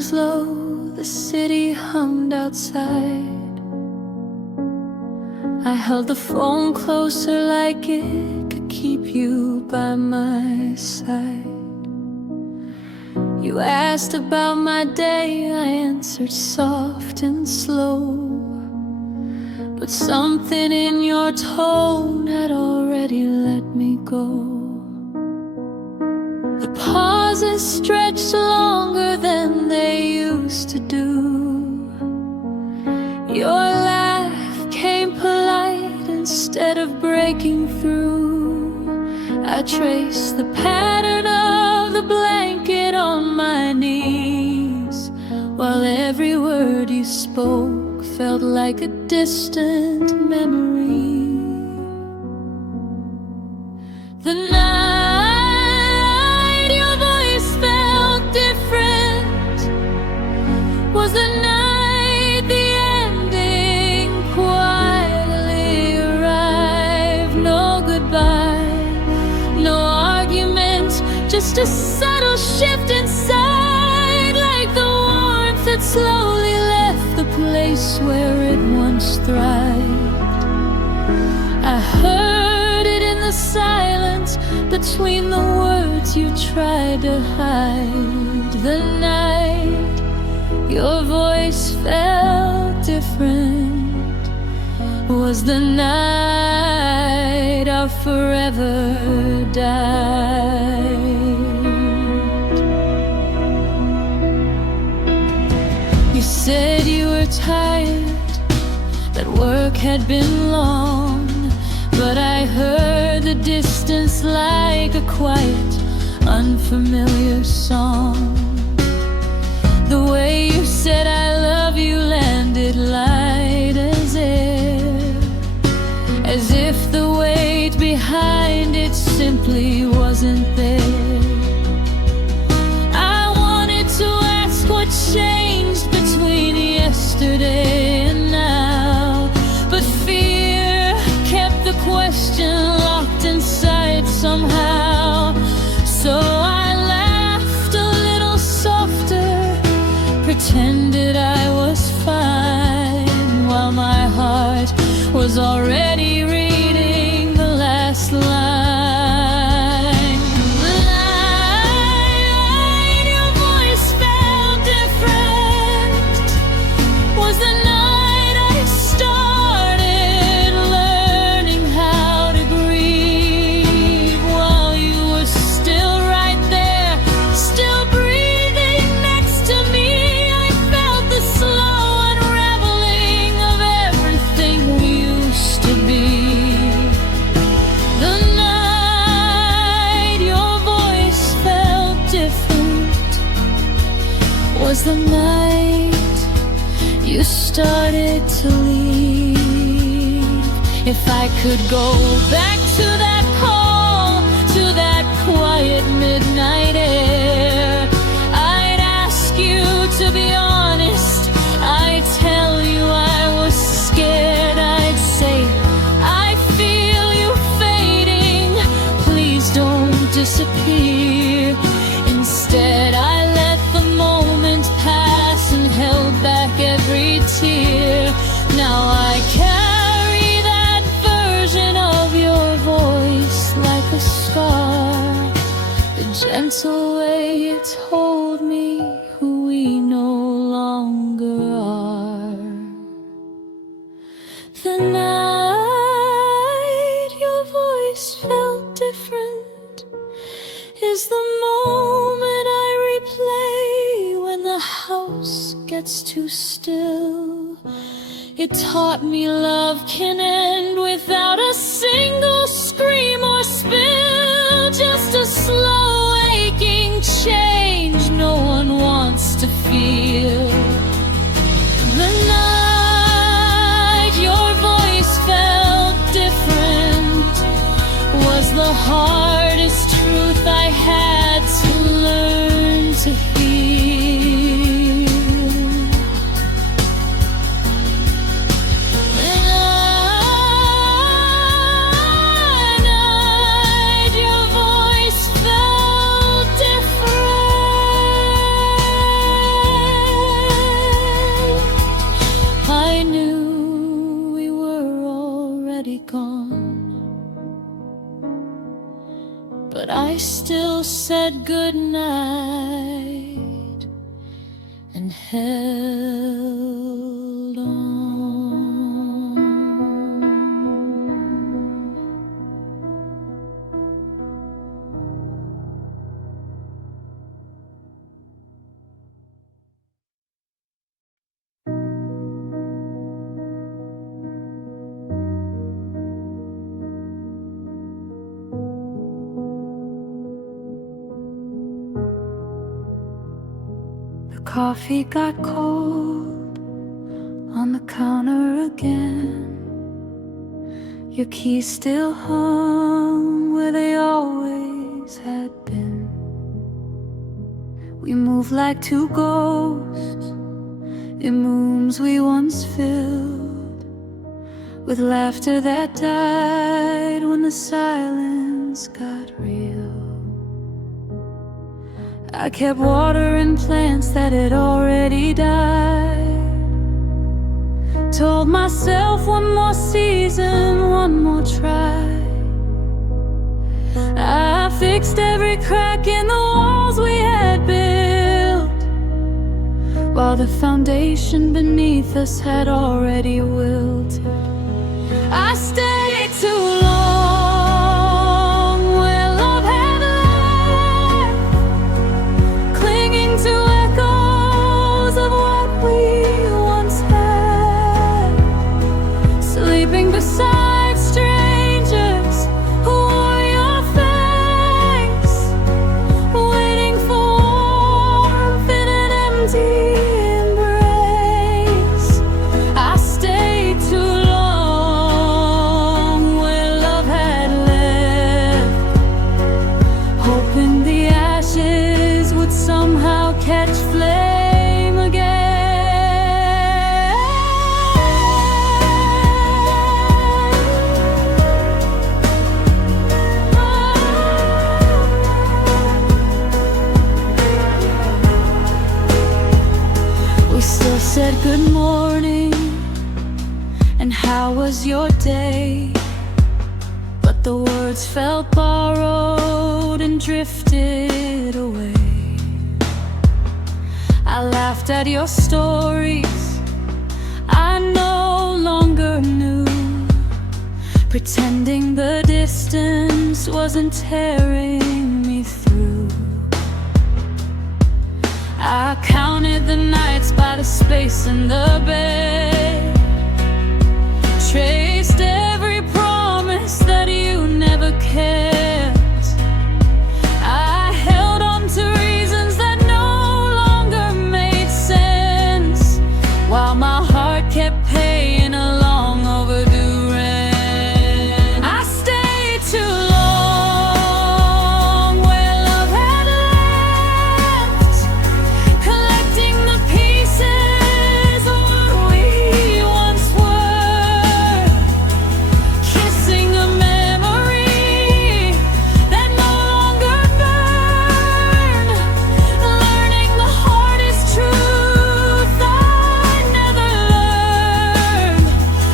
was low, the city hummed outside. I held the phone closer like it could keep you by my side. You asked about my day, I answered soft and slow, but something in your tone had already let me go. The pauses stretched longer than they used to do. Your laugh came polite instead of breaking through. I traced the pattern of the blanket on my knees, while every word you spoke felt like a distant memory. The night your voice felt different was the night the ending quietly arrived. No goodbye, no argument, just a subtle shift inside, like the warmth that slowly left the place where it once thrived. I heard it in the silence between the words you tried to hide. The night your voice felt different was the night our forever died. You said you were tired, that work had been long, but I heard the distance like a quiet, unfamiliar song. The way you said I love you landed light as air, as if the weight behind it simply wasn't there. I wanted to ask what changed between yesterday and now, but fear kept the question locked inside somehow. So I laughed a little softer, pretended I was fine, while my heart was already reading the last line. The night your voice felt different was the night I started learning how to grieve, while you were still right there, still breathing next to me. I felt the slow unraveling of everything we used to be. The night your voice felt different was the night you started to leave. If I could go back to that call, to that quiet midnight air, I'd ask you to be honest. I'd tell you I was scared. I'd say, I feel you fading, please don't disappear. Instead I let the moment pass and held back every tear. Now I carry that version of your voice like a scar, the gentle way you told me who we no longer are. The night your voice felt different is the moment I replay when the house gets too still. It taught me love can end without a single scream or spill, just a slow aching change no one wants to feel. The night your voice felt different was the hardest truth I had to learn to heal. The night your voice felt different still said goodnight and held on. Coffee got cold on the counter again. Your keys still hung where they always had been. We move like two ghosts in rooms we once filled with laughter that died when the silence got real. I kept watering plants that had already died. Told myself one more season, one more try. I fixed every crack in the walls we had built, while the foundation beneath us had already wilted. I stayed too long where love had left, clinging to echoes of what we once had, sleeping beside strangers who wore your face, waiting for warmth in an empty embrace. I stayed too long where love had left, hoping the ashes would somehow catch flame again. We still said good morning and how was your day, but the words felt borrowed and drifted away. I laughed at your stories I no longer knew, pretending the distance wasn't tearing me through. I counted the nights by the space in the bed, traced every promise that you never kept. I held on to reasons that no longer made sense, while my heart kept paying a long overdue rent. I stayed too long where love had left, collecting the pieces of what we once were, kissing a memory that no longer burned, learning the hardest truth I never learned.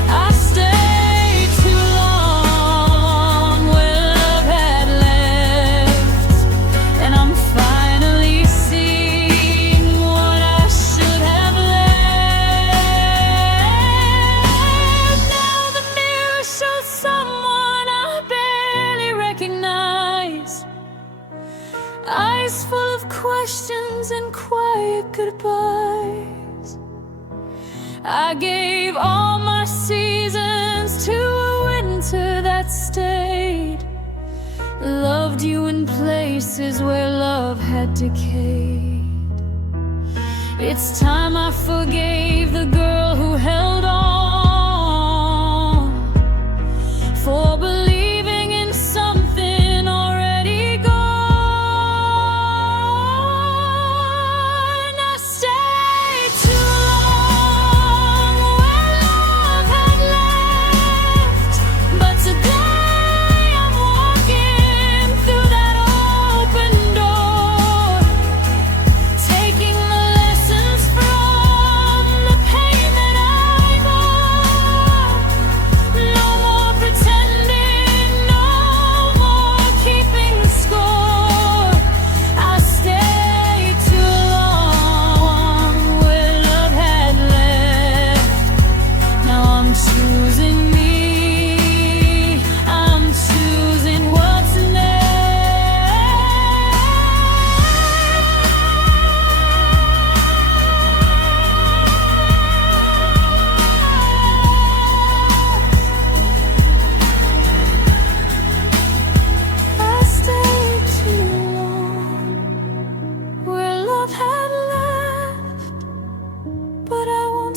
I stayed too long where love had left, and I'm finally seeing what I should have left. Now the mirror shows someone I barely recognize, eyes full of questions and quiet goodbyes. I gave all my seasons to a winter that stayed, loved you in places where love had decayed. It's time I forgave the girl who held on, for believing in something already gone. I stayed too long where love had left, but today I'm walking through that open door, taking the lessons from the pain that I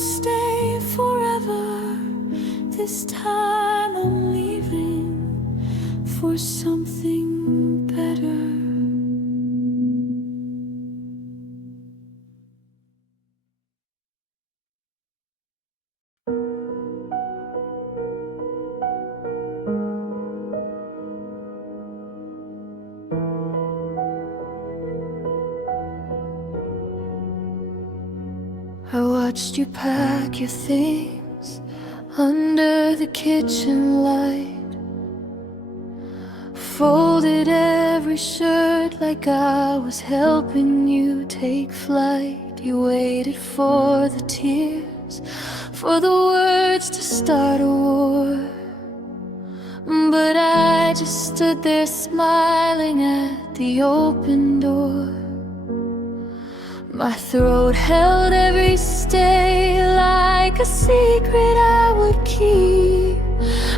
won't stay forever. This time I'm leaving for something better. I watched you pack your things under the kitchen light, folded every shirt like I was helping you take flight. You waited for the tears, for the words to start a war, but I just stood there smiling at the open door. My throat held every stay like a secret I would keep.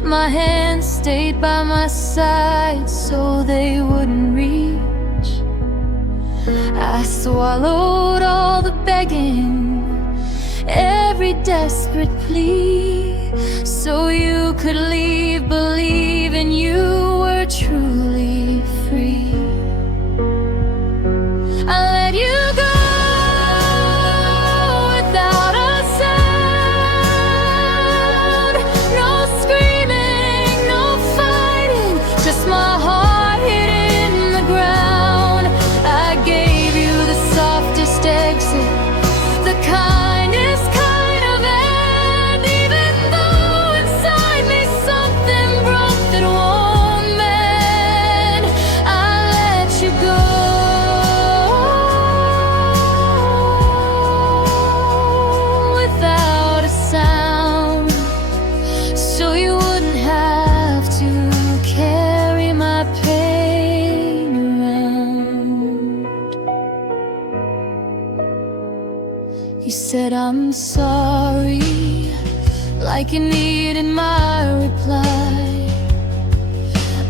My hands stayed by my side so they wouldn't reach. I swallowed all the begging, every desperate plea, so you could leave believing you were truly free. I let you go without a sound. No screaming, no fighting, just my heart hid in the ground. I gave you the softest exit, the kindest kind of end, even though inside me something broke that won't mend. I let you go without a sound, so you wouldn't have to carry my pain around. You said I'm sorry, like you needed my reply.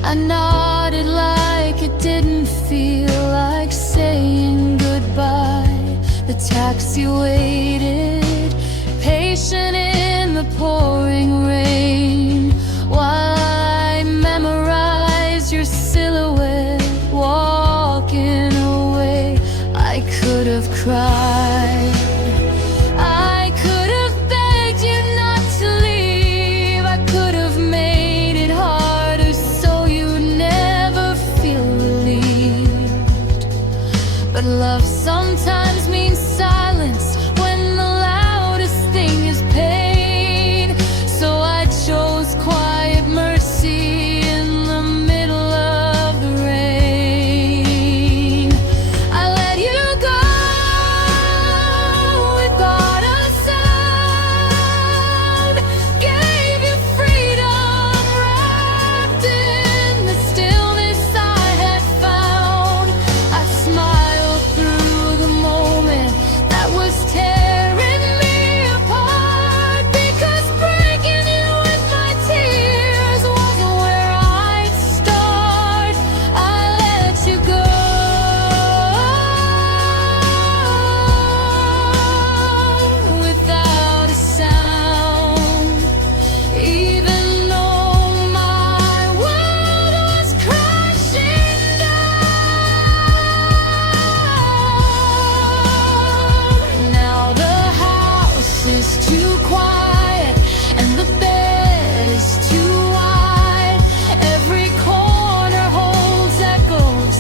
I nodded like it didn't feel like saying goodbye. The taxi waited, patient in the pouring rain, while I memorized your silhouette walking away. I could have cried, I could have begged you not to leave, I could have made it harder so you'd never feel relieved. But love sometimes means silence when the loudest thing is pain. So I chose quiet mercy in the middle of the rain. I let you go without a sound, gave you freedom wrapped in the stillness I had found. I smiled through the moment that was tearing me apart, because breaking you with my tears wasn't where I'd start. I let you go without a sound, even though my world was crashing down. Now the house is too quiet and the bed is too wide. Every corner holds echoes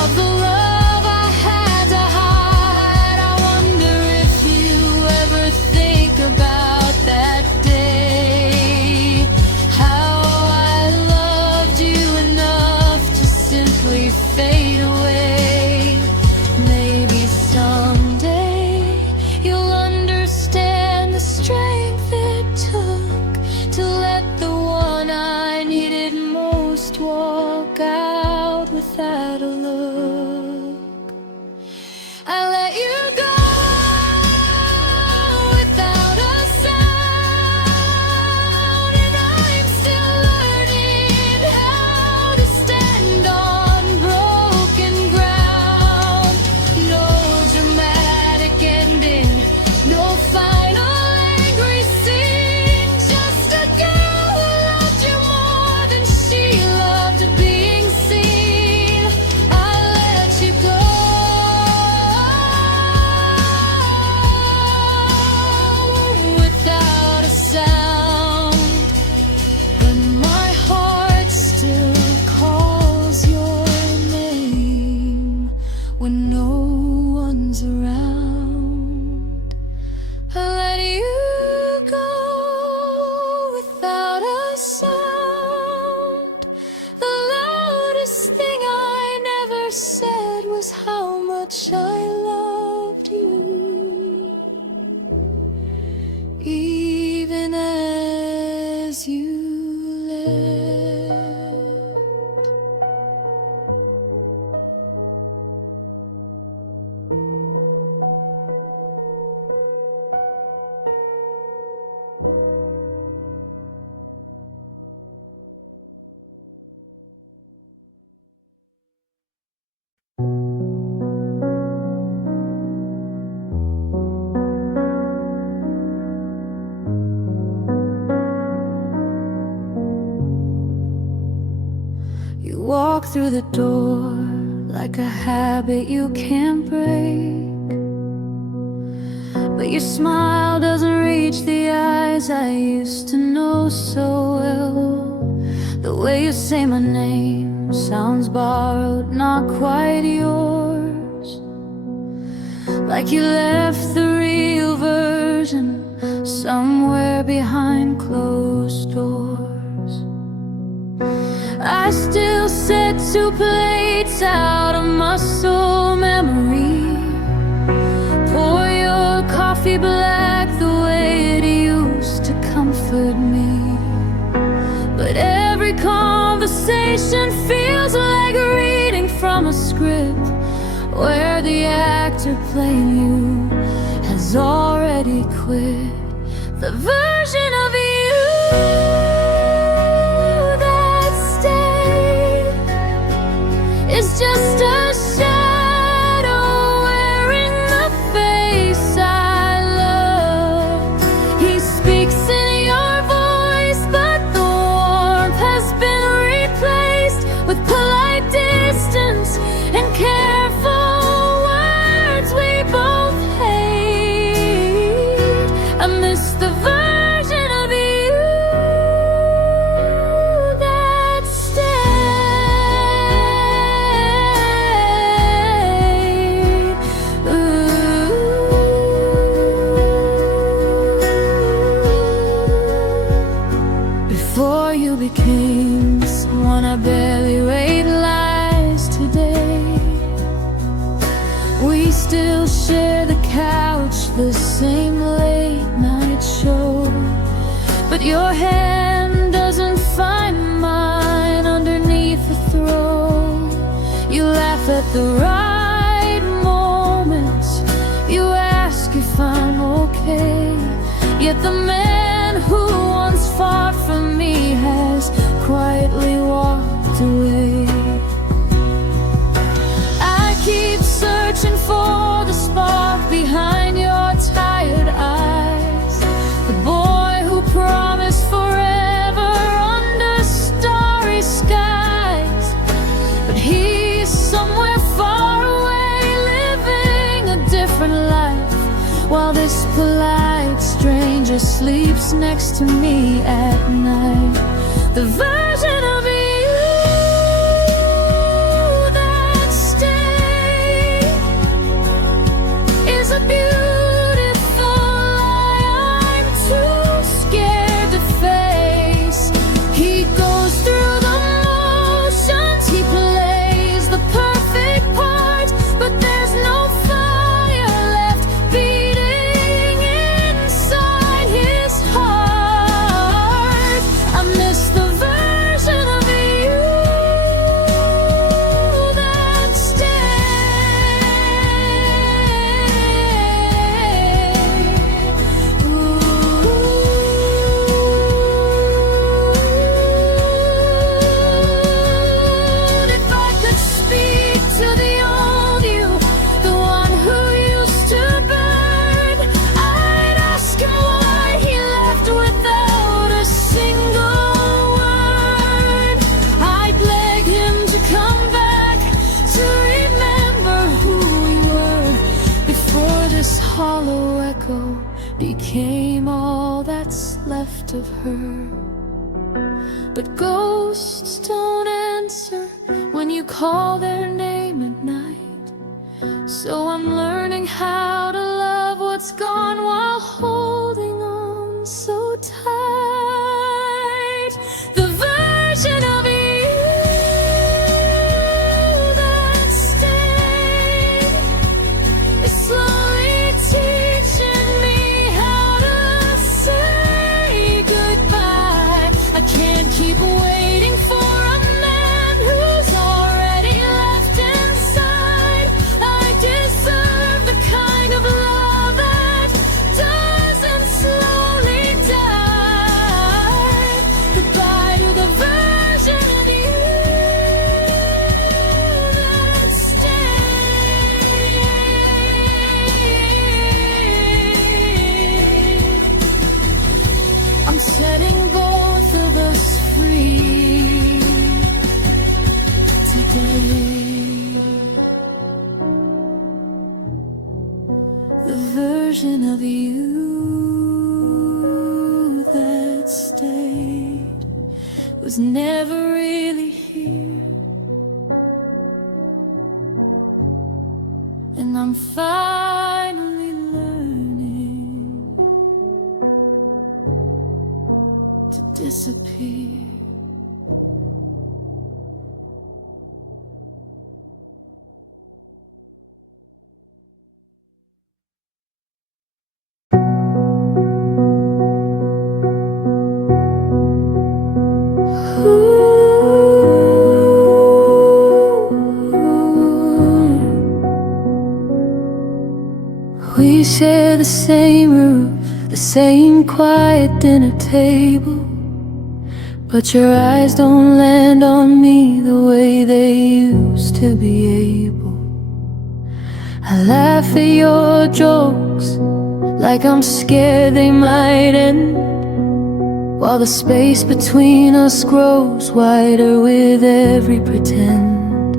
of the love I had to hide. I wonder if you ever think about that day, how I loved you enough to simply fade away. Maybe someday you'll understand the strength place you left. You walk through the door like a habit you can't break, but your smile doesn't reach the eyes I used to know so well. The way you say my name sounds borrowed, not quite yours, like you left the real version somewhere behind closed doors. I still set 2 plates out of muscle memory, pour your coffee black the way it used to comfort me. But every conversation feels like reading from a script where the actor playing you has already quit. The version of you it's just a shadow wearing the face I love. He speaks in your voice, but the warmth has been replaced with polite distance and careful words we both hate. I miss the version of you that before you became someone I barely realized today. We still share the couch, the same late night show, but your hand doesn't find mine underneath the throw. You laugh at the right moments, you ask if I'm okay, yet the man who once fought for me has quietly walked away. I keep searching for the spark behind your tired eyes, the boy who promised forever under starry skies, but he's somewhere far away living a different life, while this polite stranger sleeps next to me at night. The version of you that stayed is a beautiful lie I'm too scared to face. He goes through the motions, he plays the perfect part, but there's no fire left beating inside his heart. I miss the version of you that stayed. If I could speak to the old you, the one who used to burn, I'd ask him why he left without a single word. I'd beg him to come back, to remember who we were before this hollow echo became all that's left of her. But ghosts don't answer when you call their name at night, so I'm learning how to love what's gone while holding on so tight. The version of you that stayed is slowly teaching me how to say goodbye. you that stayed was never really here, and I'm finally learning to disappear. We share the same roof, the same quiet dinner table, but your eyes don't land on me the way they used to be able. I laugh at your jokes like I'm scared they might end, while the space between us grows wider with every pretend.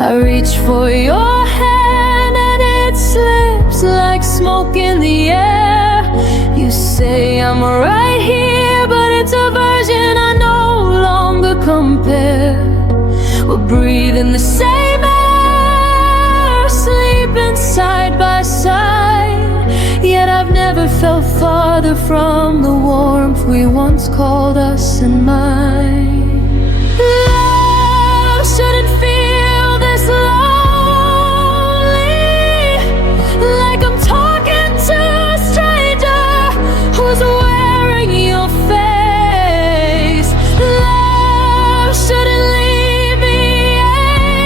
I reach for your hand and it slips like smoke in the air. You say I'm right here, but it's a version I no longer compare. We're breathing the same air, sleeping side by side, yet I've never felt farther from the warmth we once called us and mine. Love shouldn't feel this lonely, like I'm talking to a stranger who's wearing your face. Love shouldn't leave me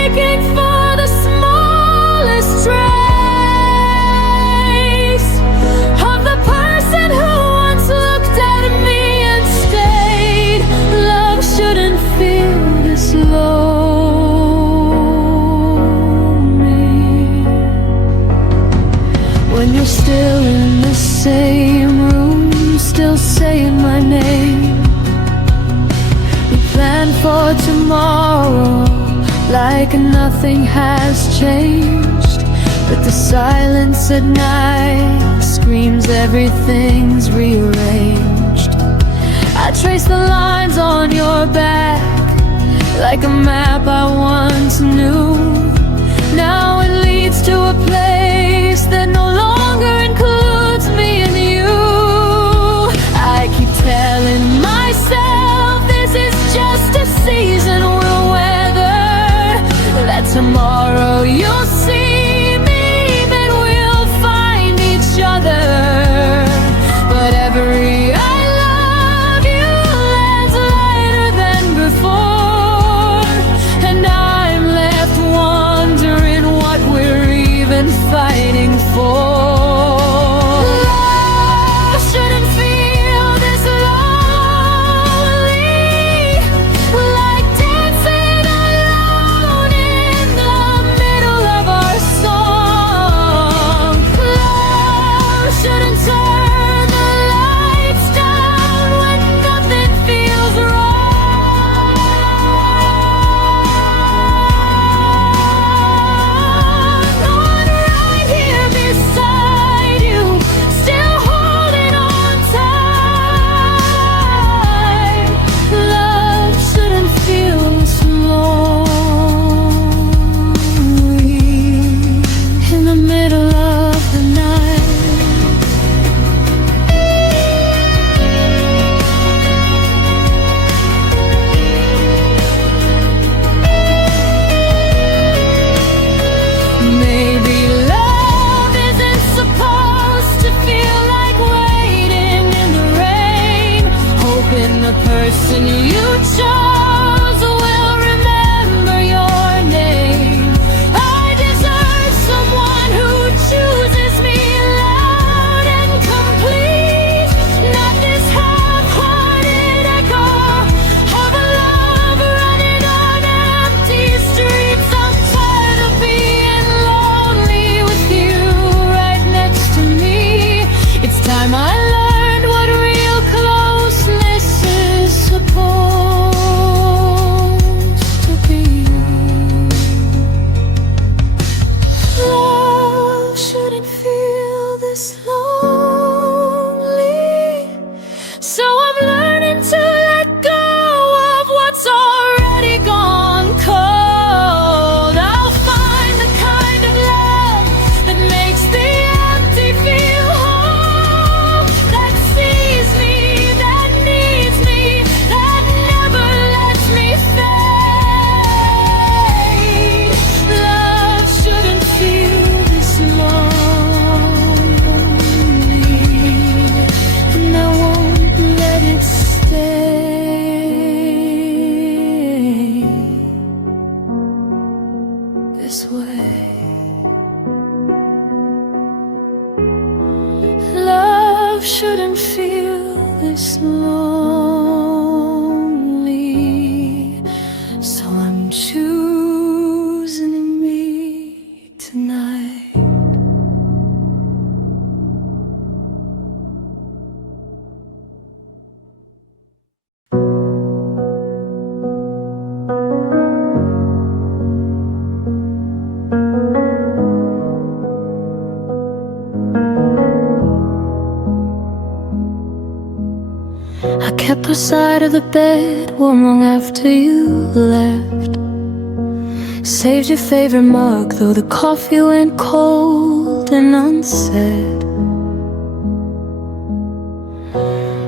aching for the smallest trace of the person who once looked at me and stayed. Love shouldn't feel this lonely when you're still in the same room, still saying my name. We plan for tomorrow like nothing has changed, but the silence at night screams everything's rearranged. I trace the lines on your back like a map I once knew. Now it leads to a place that no longer includes me and you. I keep telling myself this is just a season we'll weather, that tomorrow you'll see me, that we'll find each other. But every I love you lands lighter than before, and I'm left wondering what we're even fighting for. Love shouldn't feel this lonely, like dancing alone in the middle of our song. Love shouldn't turn the lights down when nothing feels wrong. I'm right here beside you, still holding on tight. Love shouldn't feel this lonely in the middle of the night. Maybe love isn't supposed to feel like waiting in the rain, hoping the person you chose will remember your name. I deserve someone who chooses me loud and complete, not this half-hearted echo of a love running on empty streets. I'm tired of being lonely with you right next to me. It's time I learned what real closeness is supposed shouldn't feel this lonely, so I'm choosing me tonight. I kept our side of the bed warm long after you left. Saved your favorite mug, though the coffee went cold and unsaid.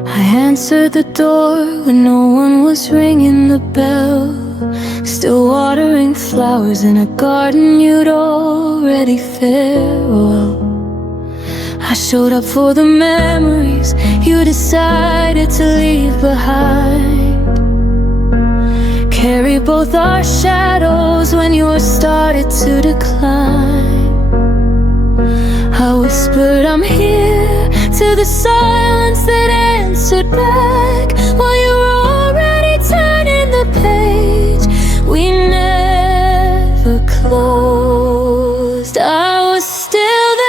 I answered the door when no one was ringing the bell, still watering flowers in a garden you'd already farewell. I showed up for the memories you decided to leave behind. Carry both our shadows when yours started to decline. I whispered I'm here to the silence that answered back, while you were already turning the page we never closed. I was still there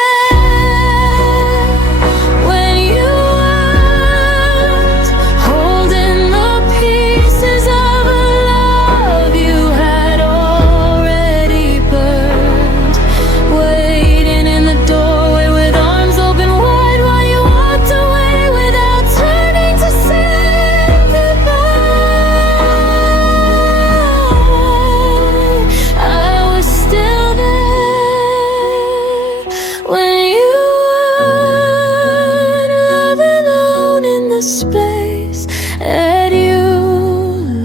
space that you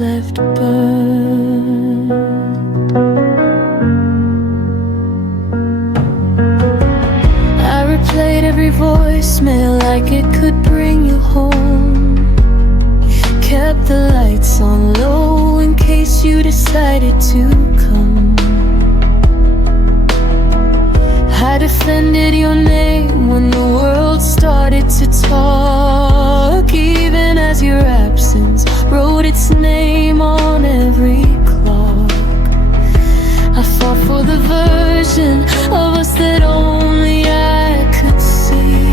left burned. I replayed every voicemail like it could bring you home. Kept the lights on low in case you decided to come. I defended your name when the world started to talk, even as your absence wrote its name on every clock. I fought for the version of us that only I could see.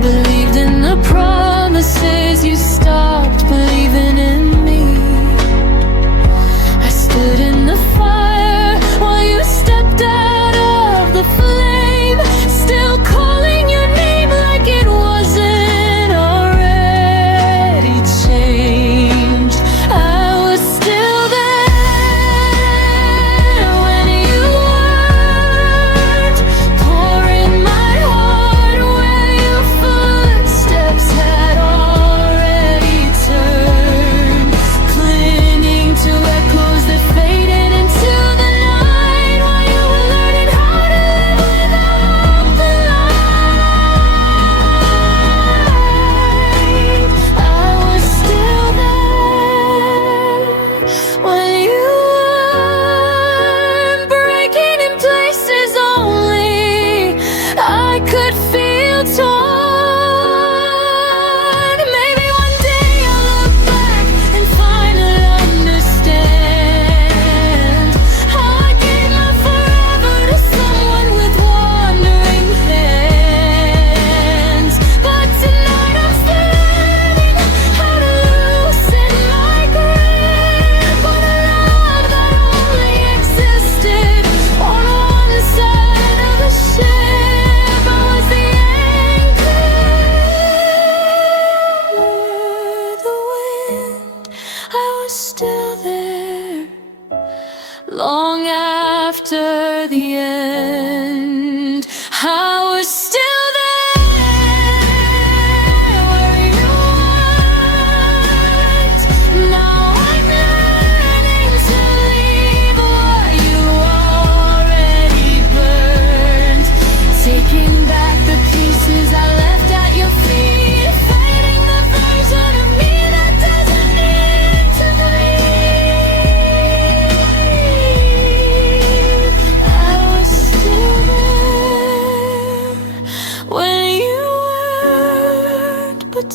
Believed in the promises, you stopped believing in me. I stood in the fire while you stepped out of the flame, still calling your name like it wasn't already changed. I was still there when you weren't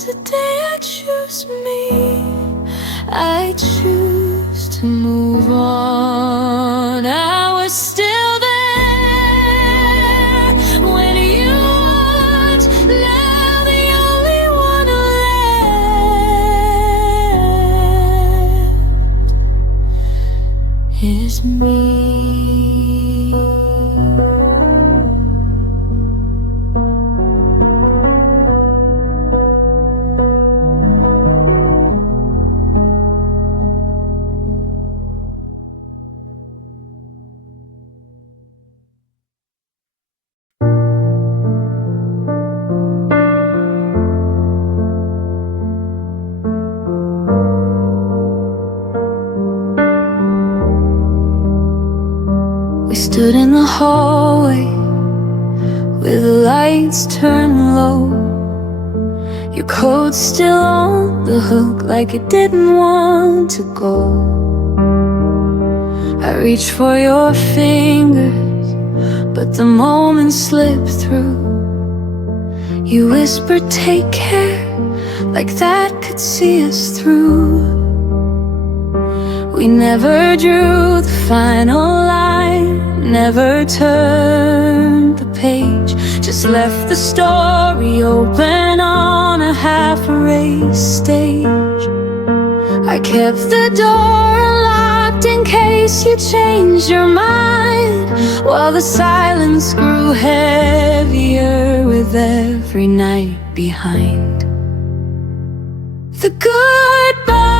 today I choose me. I choose to move on. I was still there when you weren't. Now the only one left is me. Stood in the hallway with the lights turned low. Your coat still on the hook like it didn't want to go. I reached for your fingers, but the moment slipped through. You whispered, take care, like that could see us through. We never drew the final line, never turned the page, just left the story open on a half-erased stage. I kept the door unlocked in case you changed your mind, while the silence grew heavier with every night behind. The goodbye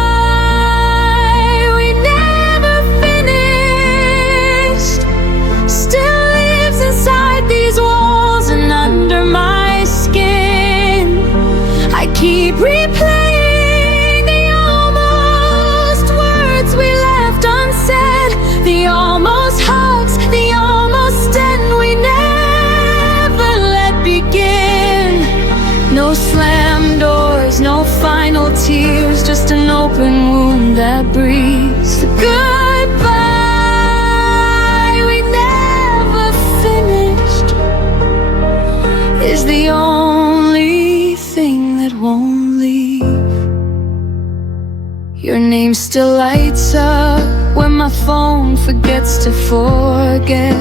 keep replaying the almost words we left unsaid, the almost hugs, the almost end we never let begin. No slammed doors, no final tears, just an open wound that breathes. The goodbye we never finished is the only thing that won't leave. Your name still lights up when my phone forgets to forget.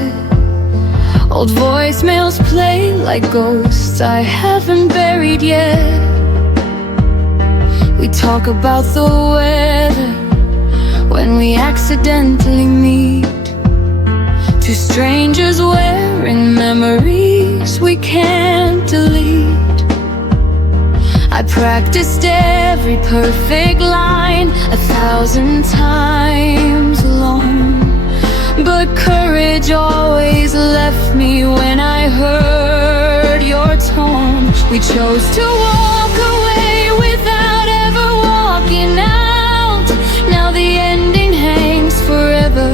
Old voicemails play like ghosts I haven't buried yet. We talk about the weather when we accidentally meet. Two strangers wearing memories we can't delete. I practiced every perfect line 1,000 times alone, but courage always left me when I heard your tone. We chose to walk away without ever walking out. Now the ending hangs forever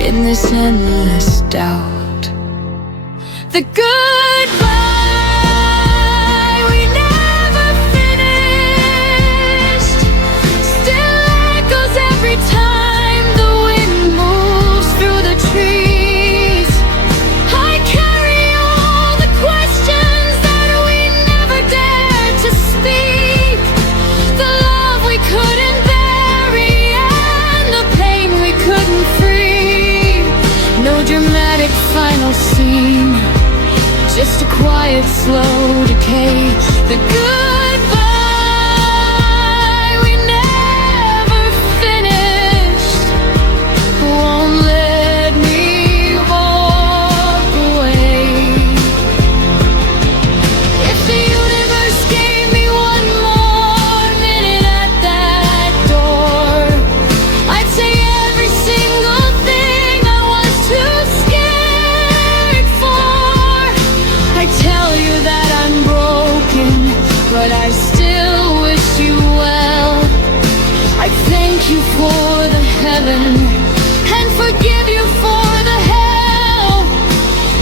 in this endless doubt. The goodbye final scene, just a quiet, slow decay. The goodbye we never finished won't let me walk away. If the universe gave me one more minute at that door, I'd say every single thing I was too scared for. I tell you that I'm broken, but I still wish you well. I thank you for the heaven and forgive you for the hell.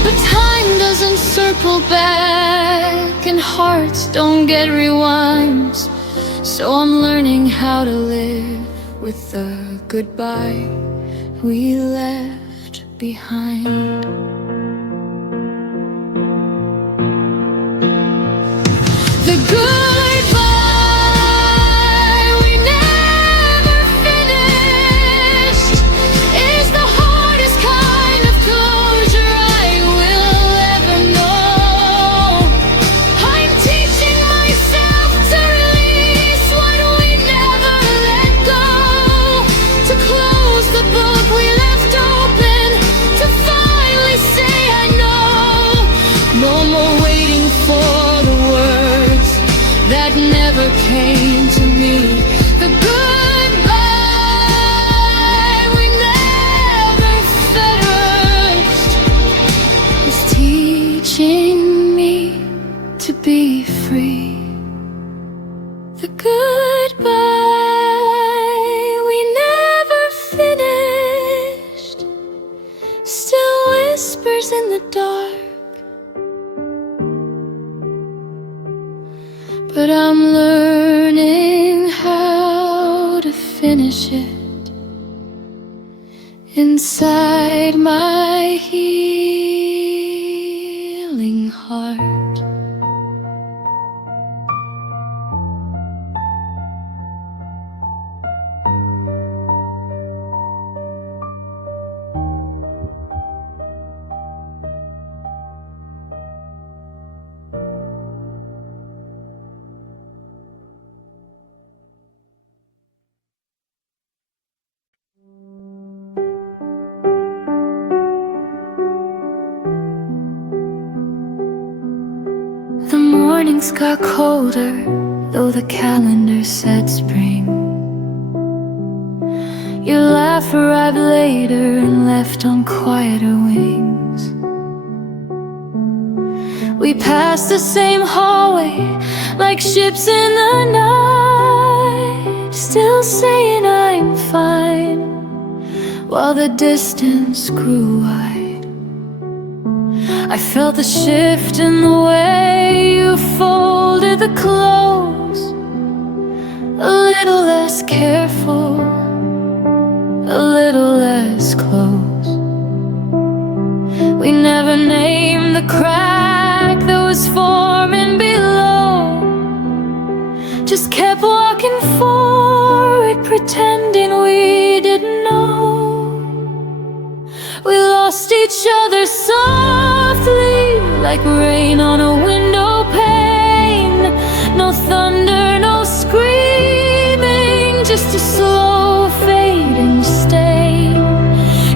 But time doesn't circle back and hearts don't get rewinds. So I'm learning how to live with the goodbye we left behind. The goodbye we never finished is the hardest kind of closure I will ever know. I'm teaching myself to release what we never let go, to close the book we left open, to finally say I know. No more waiting for the words that never came to me. The goodbye we never finished is teaching me to be free. The goodbye we never finished still whispers in the dark, but I'm learning how to finish it inside my healing heart. The mornings got colder, though the calendar said spring. Your laugh arrived later and left on quieter wings. We passed the same hallway like ships in the night, still saying I'm fine, while the distance grew wide. I felt the shift in the way you folded the clothes, a little less careful, a little less close. We never named the crack that was forming below, just kept walking forward, pretending we didn't know. We lost each other softly, like rain on a window pane. No thunder, no screaming, just a slow fading stain.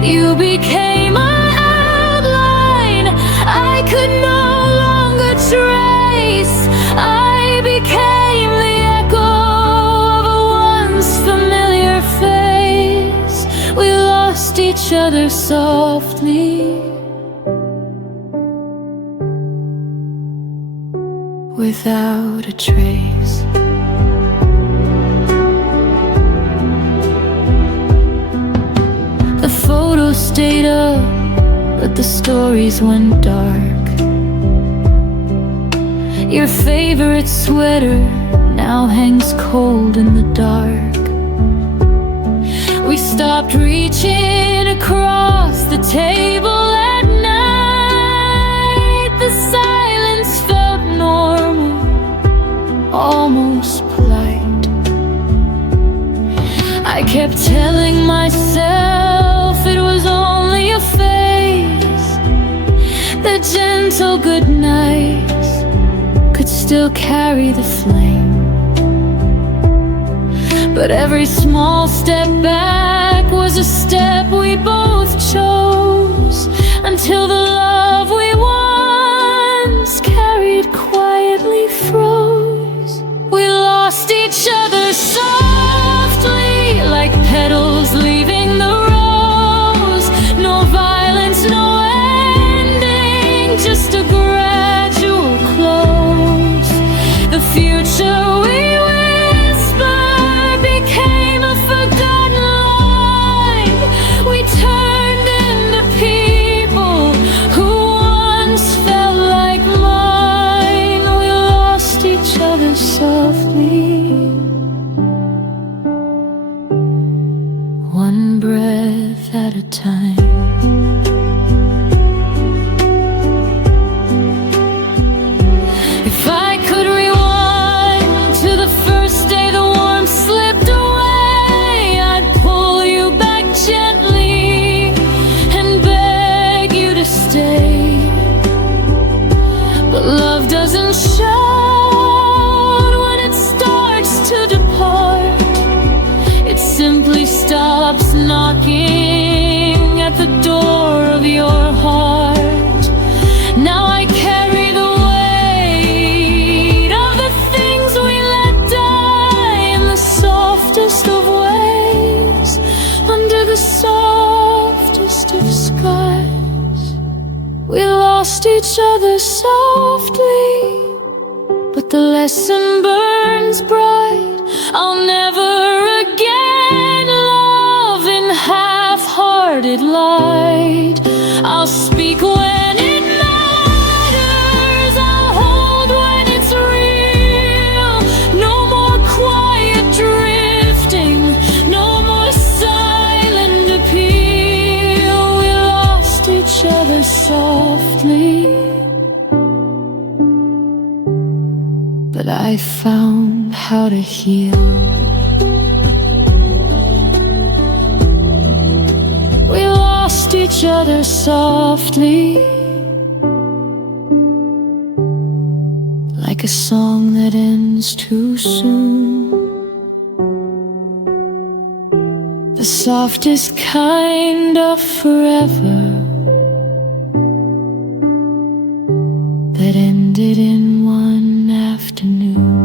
You became my outline I could no longer trace. I became the echo of a once familiar face. We lost each other softly, without a trace. The photos stayed up, but the stories went dark. Your favorite sweater now hangs cold in the dark. We stopped reaching across the table at night. The silence felt normal, almost polite. I kept telling myself it was only a phase, that gentle goodnights could still carry the flame. But every small step back was a step we both chose, until the love we once carried quietly froze. We lost each other softly, like petals leaving the rose. No violence, no ending, just a gradual close. The future we whispered became a forgotten line. We turned into people who once felt like mine. We lost each other softly, one breath at a time. If I could rewind shout when it starts to depart. It simply stops knocking at the door of your heart. Now I carry the weight of the things we let die in the softest of ways, under the softest of skies. We lost each other softly, but the lesson burns bright. I'll never again love in half-hearted light. I'll speak when it matters, I'll hold when it's real. No more quiet drifting, no more silent appeal. We lost each other softly, but I found how to heal. We lost each other softly, like a song that ends too soon. The softest kind of forever that ended in one afternoon.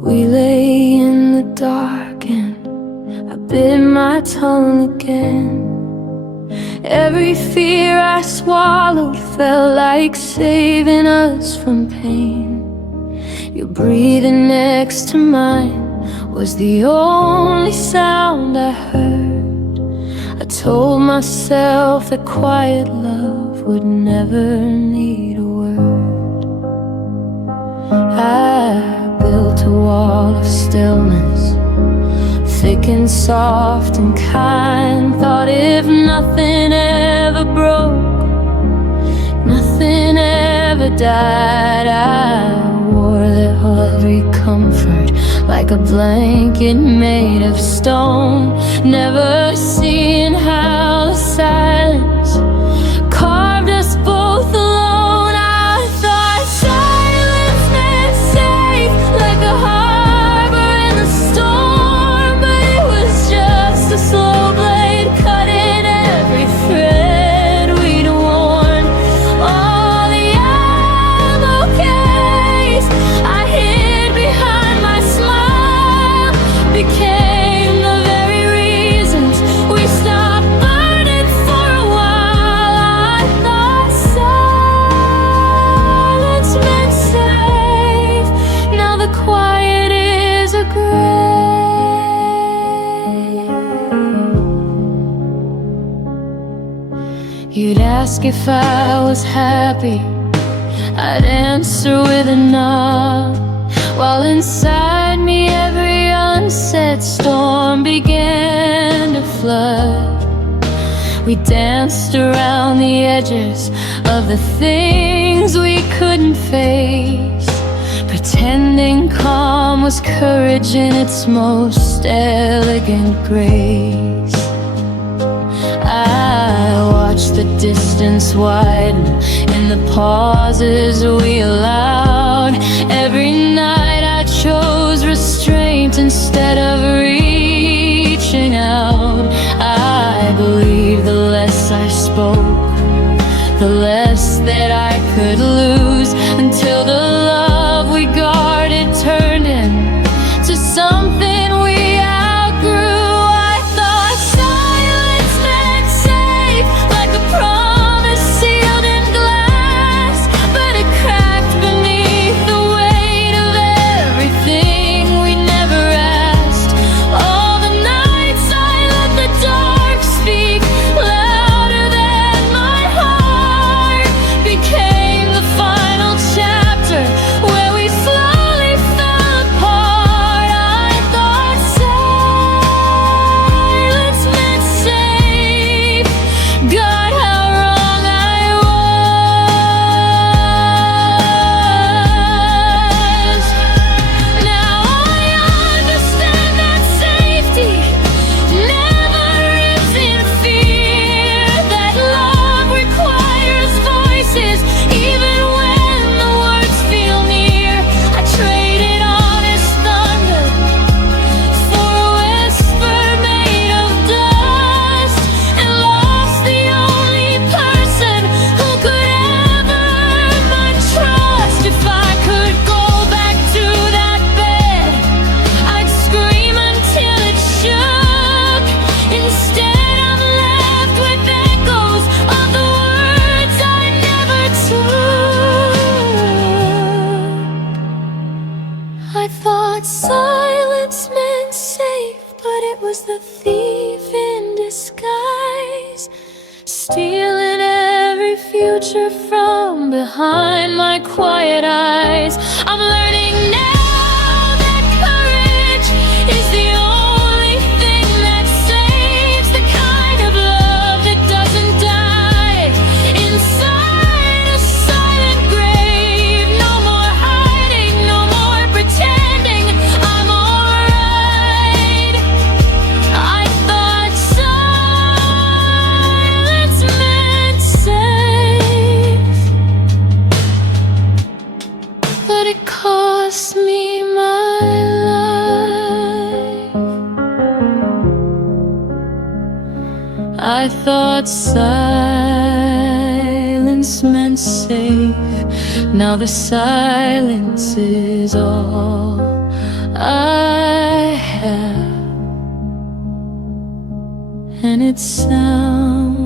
We lay in the dark and I bit my tongue again. Every fear I swallowed felt like saving us from pain. Your breathing next to mine was the only sound I heard. I told myself that quiet love would never need a word. I built a wall of stillness, thick and soft and kind. Thought if nothing ever broke, nothing ever died. I wore that heavy comfort like a blanket made of stone, never seeing how the silence carved us both alone. I thought silence meant safe, like a harbor in the storm, but it was just a slow blade cutting every thread we'd worn. All the I'm okays I hid behind my smile became the very reasons we stopped burning for a while. I thought silence meant safe, now the quiet is a grave. You'd ask if I was happy, I'd answer with a nod, while inside me every unsaid storm began to flood. We danced around the edges of the things we couldn't face, pretending calm was courage in its most elegant grace. I watched the distance widen in the pauses we allowed. Every night I chose restraint instead of reaching out. I believed the less I spoke, the less that I could lose, until the love we guarded turned into something we outgrew. I thought silence meant safe, like a promise sealed in glass, but it cracked beneath the weight of everything we never asked. skies, stealing every future from behind my quiet eyes. I'm learning now that courage is the only thing that saves the kind of love that doesn't die inside a silent grave. No more hiding, no more pretending I'm alright. I thought silence meant safe, but it cost me my life. I thought silence meant safe. Now the silence is all I have, and it sounds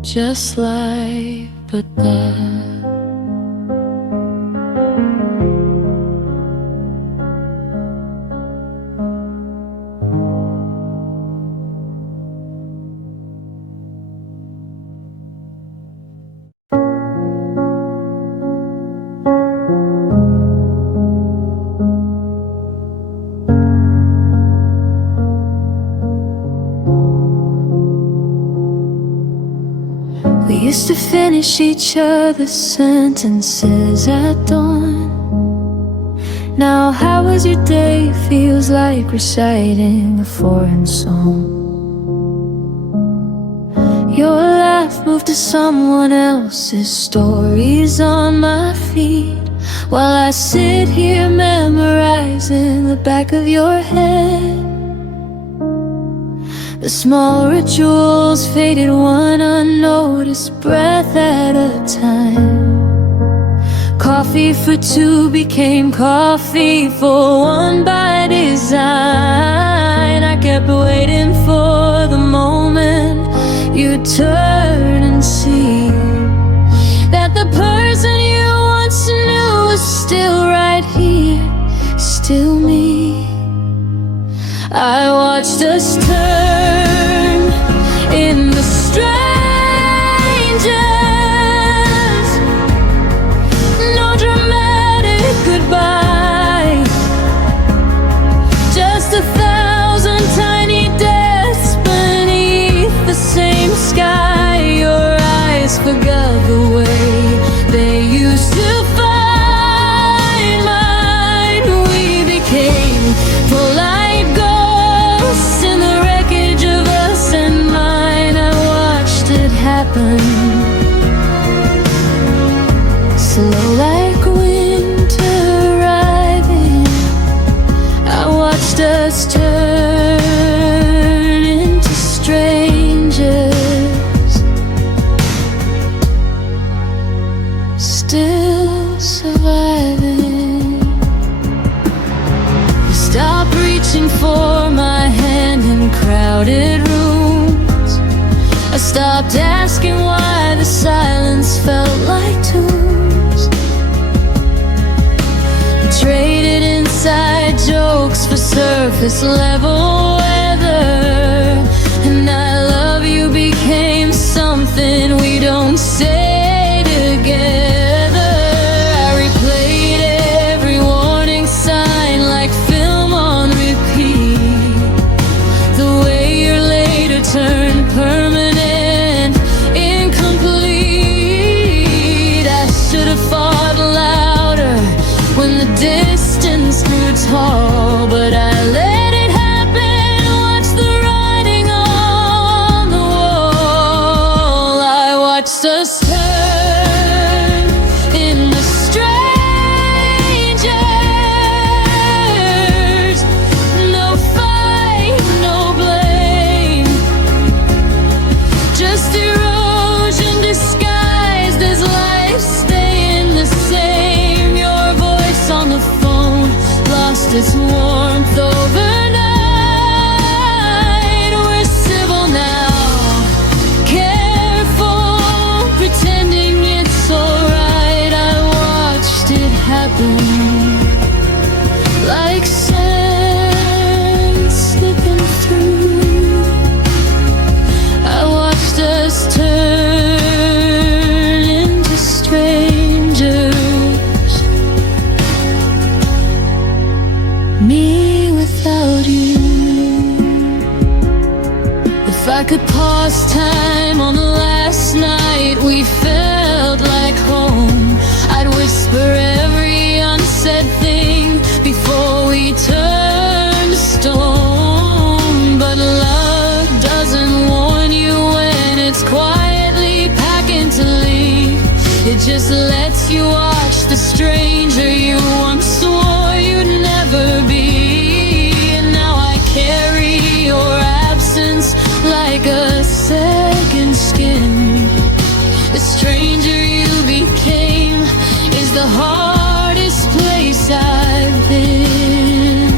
just like but that. We used to finish each other's sentences at dawn. Now how was your day feels like reciting a foreign song. Your laugh moved to someone else's stories on my feet, while I sit here memorizing the back of your head. The small rituals faded one unnoticed breath at a time. Coffee for two became coffee for one by design. I kept waiting for the moment you'd turn and see that the person you once knew was still right here, still me. I watched us turn in the strangers. No dramatic goodbye, just 1,000 tiny deaths beneath the same sky. Your eyes forgot the way they used to find mine. We became polite ghosts in the wreckage of us and mine. I watched it happen, slow like winter arriving. I watched us turn into strangers, still surviving. Stop reaching for my hand in crowded rooms. I stopped asking why the silence felt like tunes. We traded inside jokes for surface level weather, and I love you became something we don't say together. I replayed every warning sign like film on repeat. The way your later turned permanent, incomplete. I should have fought louder when the distance grew tall, but I let it happen. Watch the writing on the wall. I watched us turn in the strangers. No fight, no blame, just erosion disguised as life staying the same. Your voice on the phone lost its warmth overnight. We're civil now, careful, pretending it's alright. I watched it happen like sense I could pause time on the last night we felt like home. I'd whisper every unsaid thing before we turned stone. But love doesn't warn you when it's quietly packing to leave. It just lets you watch the stranger you once swore you'd never be. And now I carry your absence like a second skin. The stranger you became is the hardest place I've been.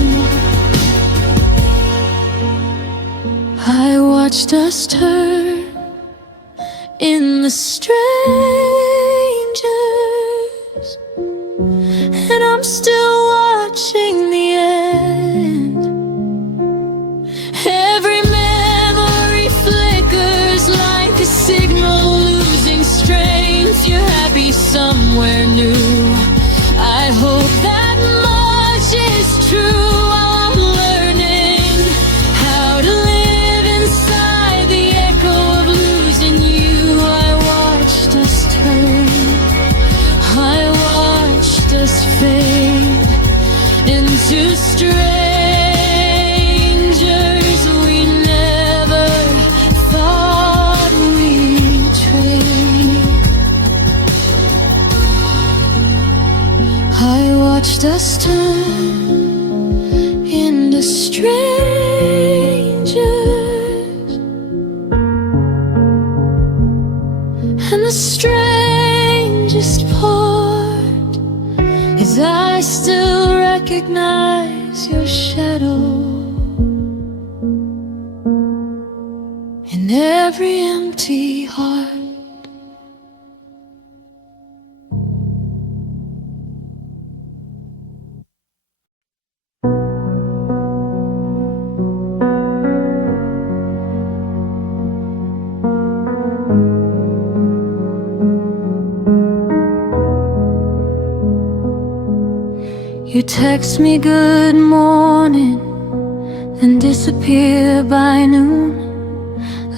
I watched us turn in the strangers, and I'm still watching the end. Every memory flickers like a signal losing strength. You're happy somewhere new. I hope that much is true. While I'm learning how to live inside the echo of losing you, I watched us turn, I watched us fade into strangers we never thought we'd trade. I watched us turn into strangers, and the strangest part is I still recognize your shadow in every empty heart. You text me good morning, then disappear by noon.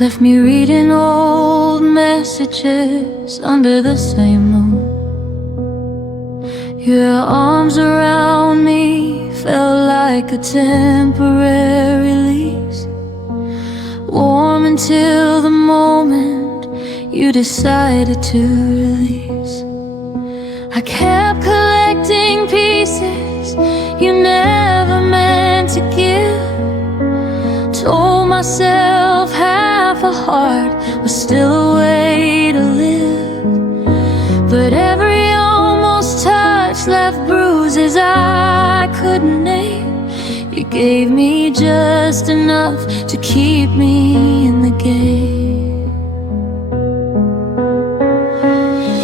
Left me reading old messages under the same moon. Your arms around me felt like a temporary release, warm until the moment you decided to release. I kept collecting pieces you never meant to give. Told myself half a heart was still a way to live, but every almost touch left bruises I couldn't name. You gave me just enough to keep me in the game.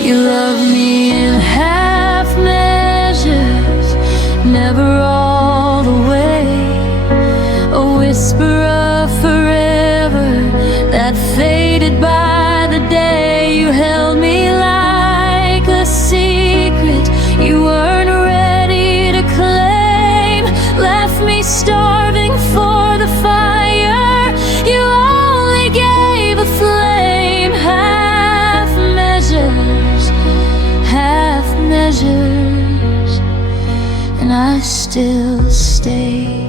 You loved me in half measures, never all the way. A whisper of forever that faded by the day. You held me like a secret you weren't ready to claim. Left me starving for the fire you only gave a flame. Half measures, half measures, and I still stayed.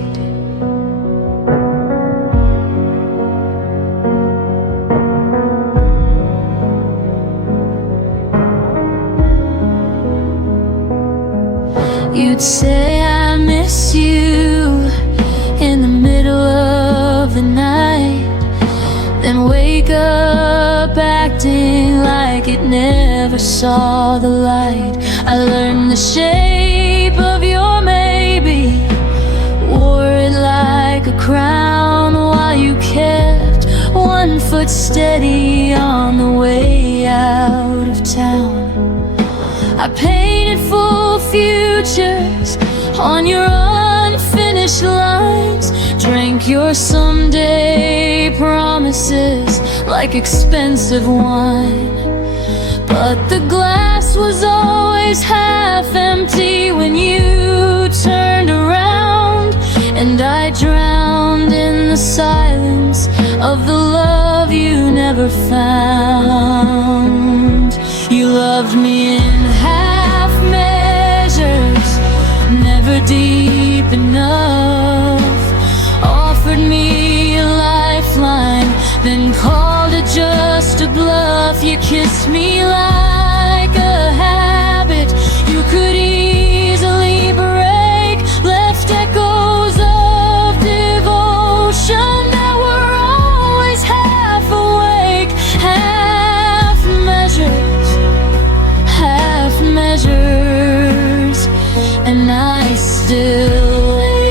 You'd say I miss you in the middle of the night, then wake up acting like it never saw the light. I learned the shape of your maybe, wore it like a crown while you kept one foot steady on the way out of town. I painted full futures on your unfinished lines, drank your someday promises like expensive wine. But the glass was always half empty when you turned around, and I drowned in the silence of the love you never found. You loved me in half measures, never deep enough. Offered me a lifeline, then called it just a bluff. You kissed me like a habit you could easily break, left echoes of devotion that were always half awake. Half measures, and I still ached.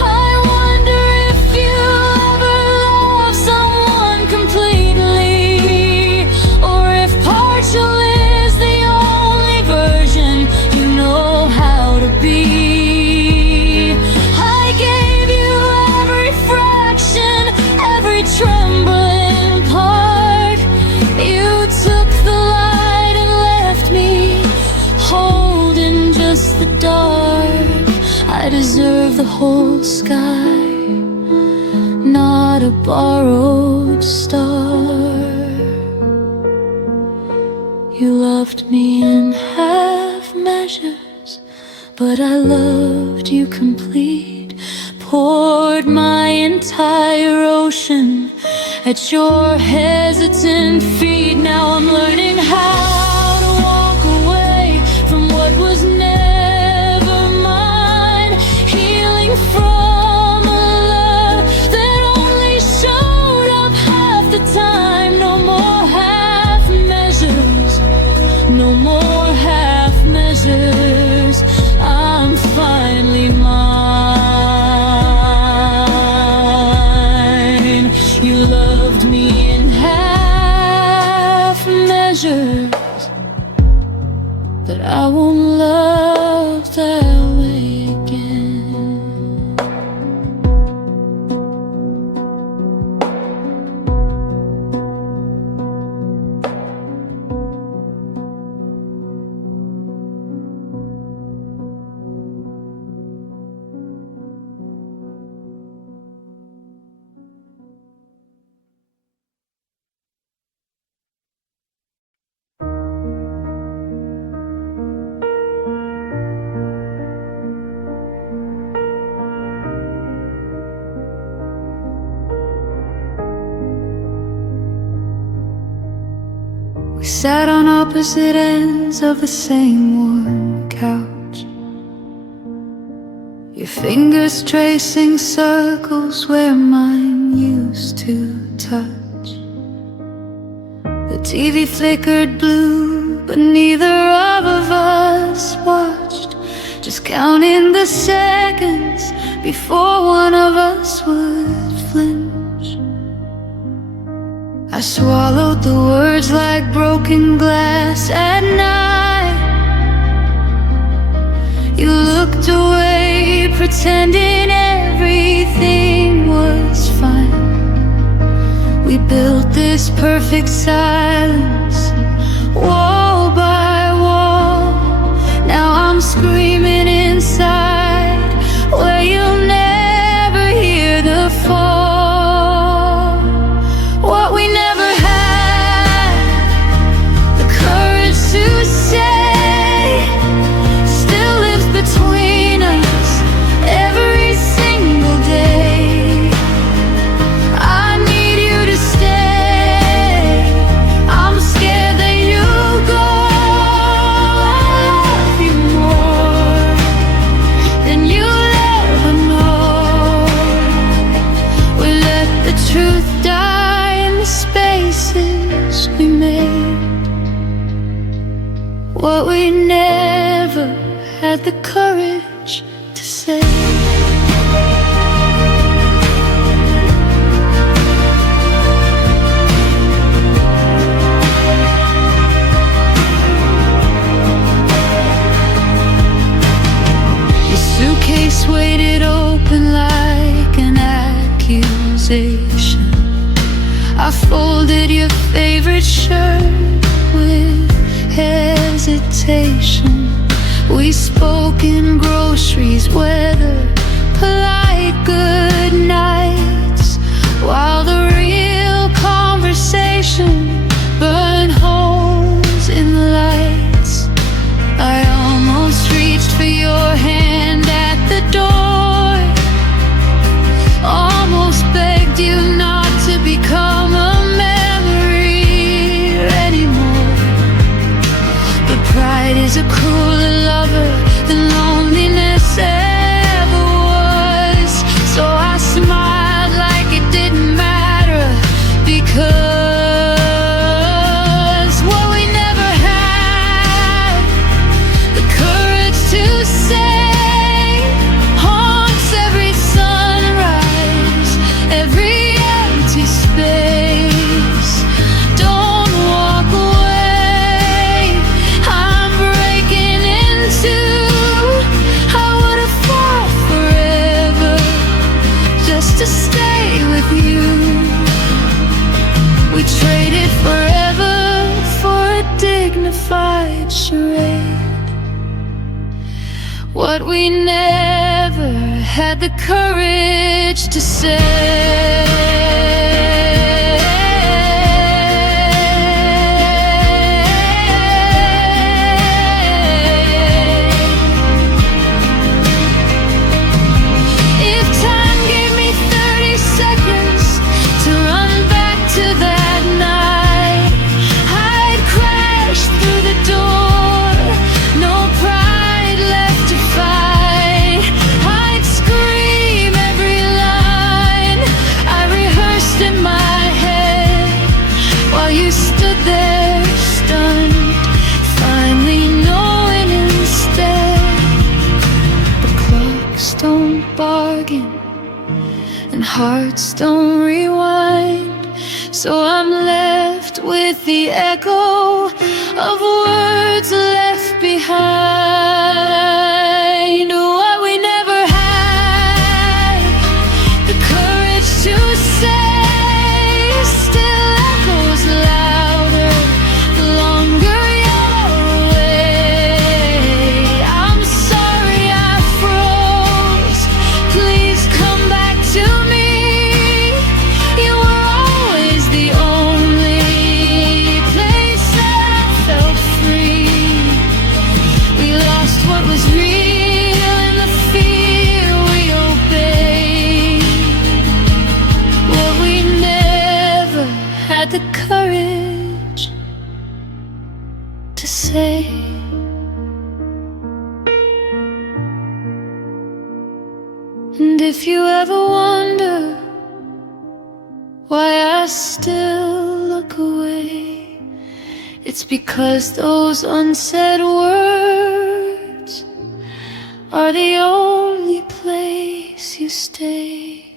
I wonder if you ever love someone completely, or if partial is the only version you know how to be. I gave you every fraction, every trembling part. You took the light and left me holding just the dark. I deserve the whole sky, not a borrowed star. You loved me in half measures, but I loved you complete. Poured my entire ocean at your hesitant feet. Now I'm learning how to walk away from what was never mine, healing from a love that only showed up half the time. No more half measures, no more half measures. I'm finally mine. You loved me in half measures, but I won't love that way again. We sat on opposite ends of the same worn couch, your fingers tracing circles where mine used to touch. The TV flickered blue, but neither of us watched, just counting the seconds before one of us would flinch. I swallowed the words like broken glass at night. You looked away, pretending everything was fine. We built this perfect silence, wall by wall. Now I'm screaming inside, where you'll never hear the fall. What we never had the courage to say still lives between us every single day. I need you to stay. I'm scared that you'll go. I love you more than you'll ever know. We let the truth die in the spaces we made. What we never had the courage to say. Your suitcase weighted open like an accusation. I folded your favorite shirt with hesitation. We spoke in groceries, weather, what we never had the courage to say. And hearts don't rewind, so I'm left with the echo of words left behind. What we never had the courage to say still echoes louder the longer you're away. I'm sorry I froze, please come back to me. You were always the only place that I felt free. We lost what was real in the fear we obeyed. What we never had the courage to say. And if you ever wonder why I still look away, it's because those unsaid words are the only place you stayed.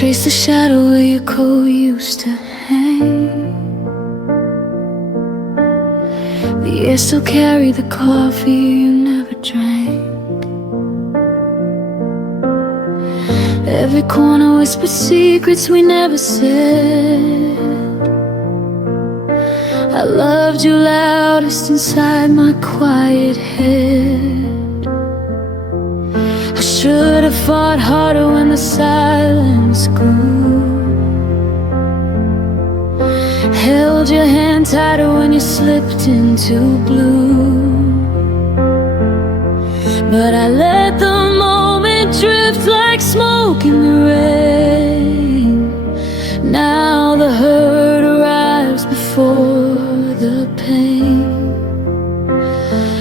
Trace the shadow where your coat used to hang. The air still carried the coffee you never drank. Every corner whispered secrets we never said. I loved you loudest inside my quiet head. I should have fought harder when the silence grew. Held your hand tighter when you slipped into blue. But I let the moment drift like smoke in the rain. Now the hurt arrives before the pain.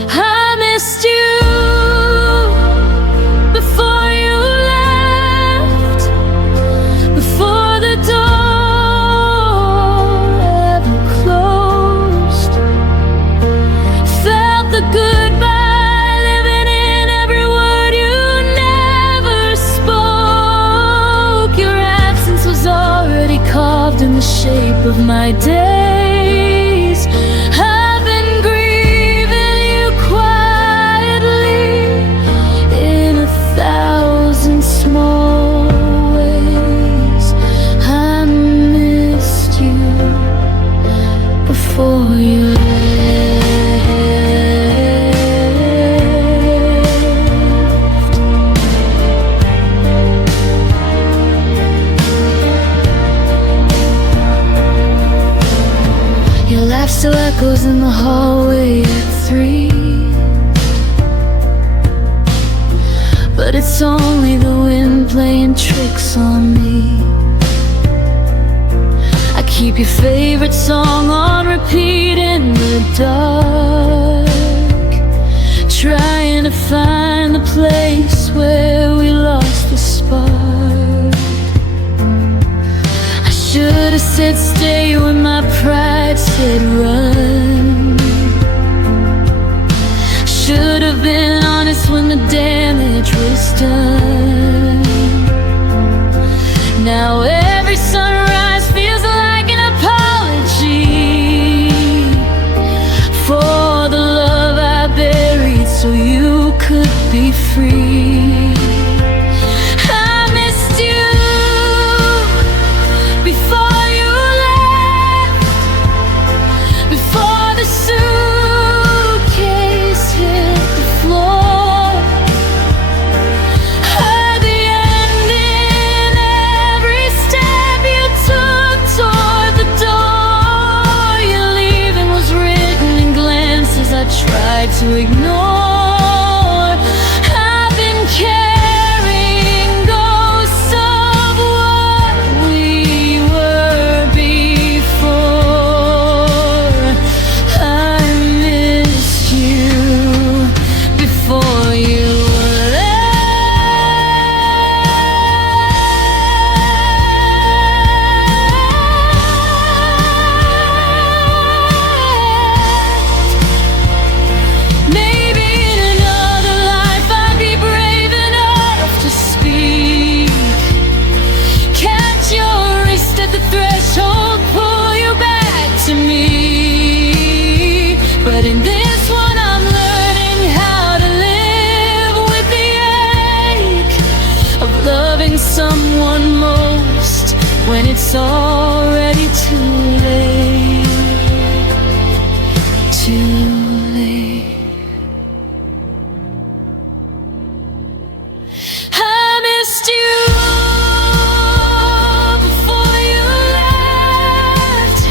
I missed you before you left, before the door ever closed. Felt the goodbye living in every word you never spoke. Your absence was already carved in the shape of my days. I've been grieving you quietly in 1,000 small ways. I missed you before you left. Your laugh still echoes in the hallway at 3. But it's only the wind playing tricks on me. I keep your favorite song on repeat in the dark, trying to find the place where we lost the spark. I should have said stay when my pride said run. Should have been honest when the damage was done. Now every sunrise feels like an apology. be free. I missed you before you left, before the suitcase hit the floor. Heard the end in every step you took toward the door. Your leaving was written in glances I tried to ignore. I've been carrying ghosts of what we were before. I missed you before you Maybe in another life I'd be brave enough to speak. Catch your wrist at the threshold, pull you back to me. But in this one I'm learning how to live with the ache of loving someone most when it's already too late. Too late. I missed you before you left,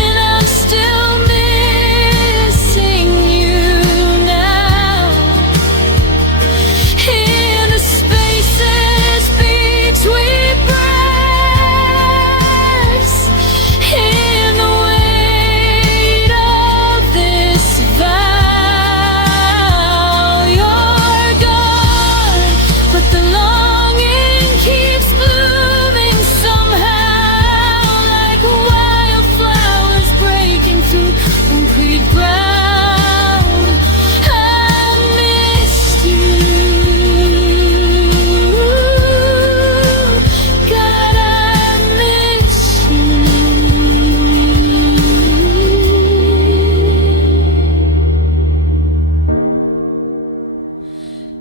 and I'm still missing you now. In the spaces between breaths, in the weight of this vow, you're gone, but the longing keeps blooming somehow, like wildflowers breaking through concrete ground. I missed you, God, I miss you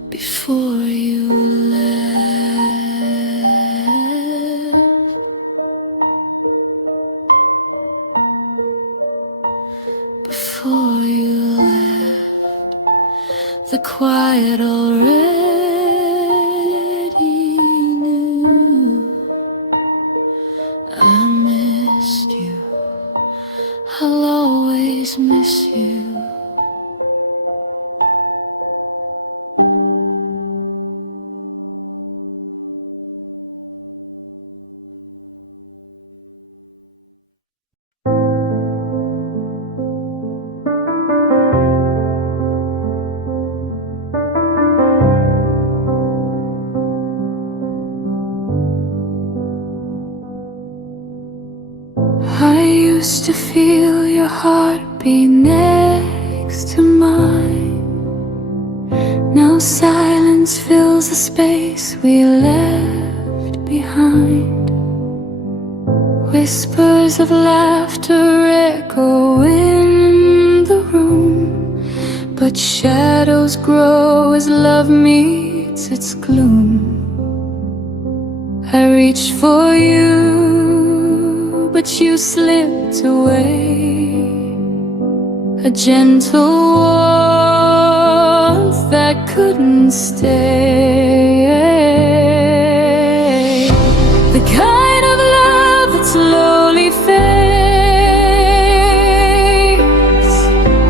before you left, before you left. The quiet already knew I missed you. I'll always miss you. I used to feel your heartbeat next to mine. Now silence fills the space we left behind. Whispers of laughter echo in the room, but shadows grow as love meets its gloom. I reached for you, but you slipped away. A gentle warmth that couldn't stay. The kind of love that slowly fades,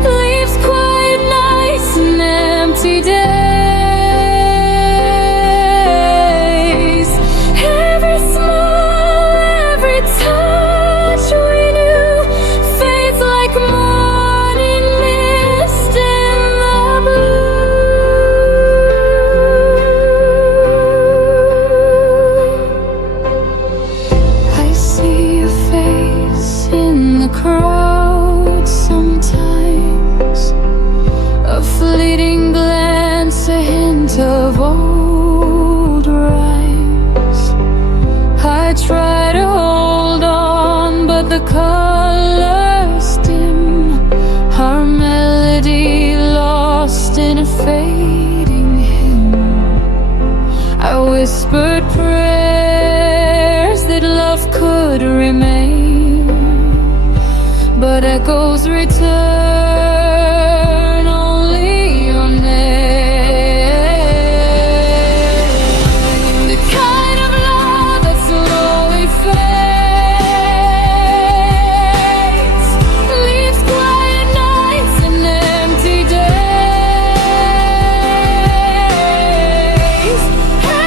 leaves quiet nights and empty days. Every smile, every touch we knew fades like morning mist in the blue. I see your face in the crowd sometimes, a fleeting glance, a hint of old rhymes. I try to hold on, but the colors dim, our melody lost in a fading whispered prayers that love could remain, but echoes return only your name. The kind of love that slowly fades, leaves quiet nights and empty days.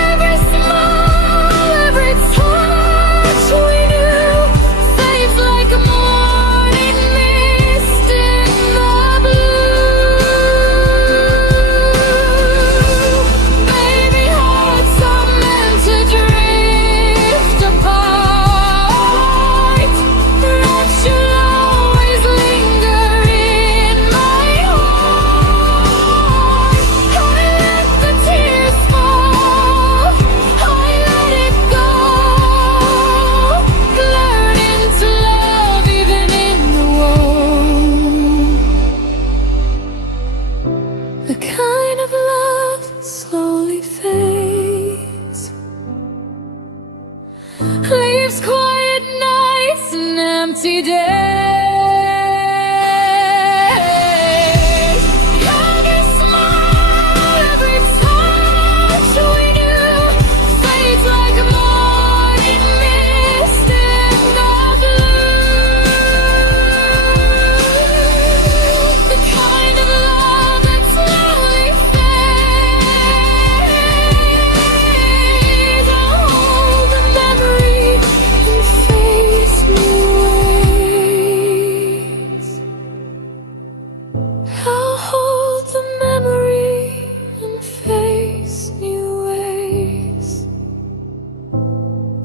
Every smile, every touch we knew fades like a morning mist in the blue. Baby, hearts are meant to drift apart, that you'll always linger in my heart. I let the tears fall, I let it go, learning to love even in the womb. The kind of love that slowly fades, leaves quiet nights and empty days. Every smile, every touch we knew fades like a morning mist in the blue. The kind of love that slowly fades. I'll hold the memory and face new ways. I'll hold the memory and face new ways.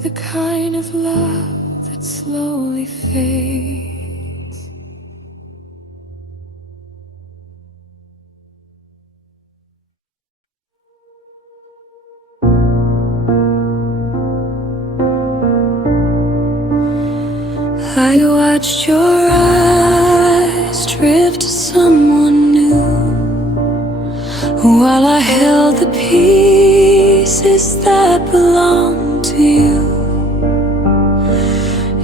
The kind of love that slowly fades. I watched your eyes drift to someone new, while I held the pieces that belonged to you.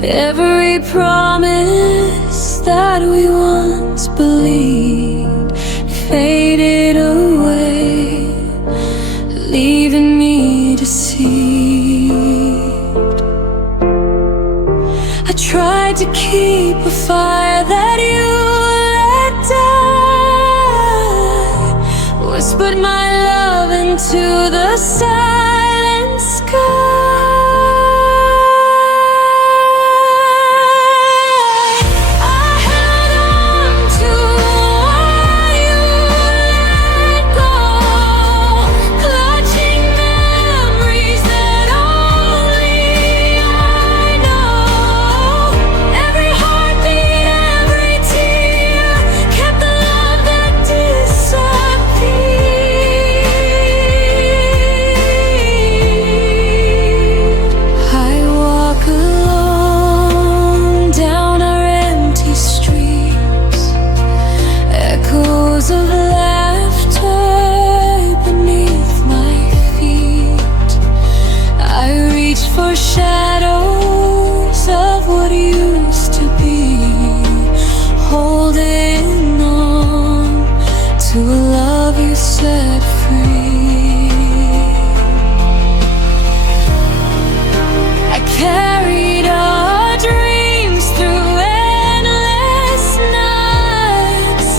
Every promise that we once believed faded away, leaving me deceived. I tried to keep a fire that you let die, whispered my love into the silent sky. Set free, I carried our dreams through endless nights,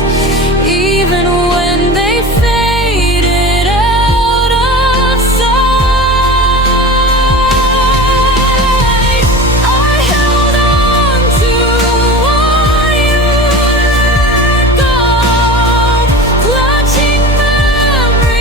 even when they faded out of sight. I held on to what you let go, clutching memories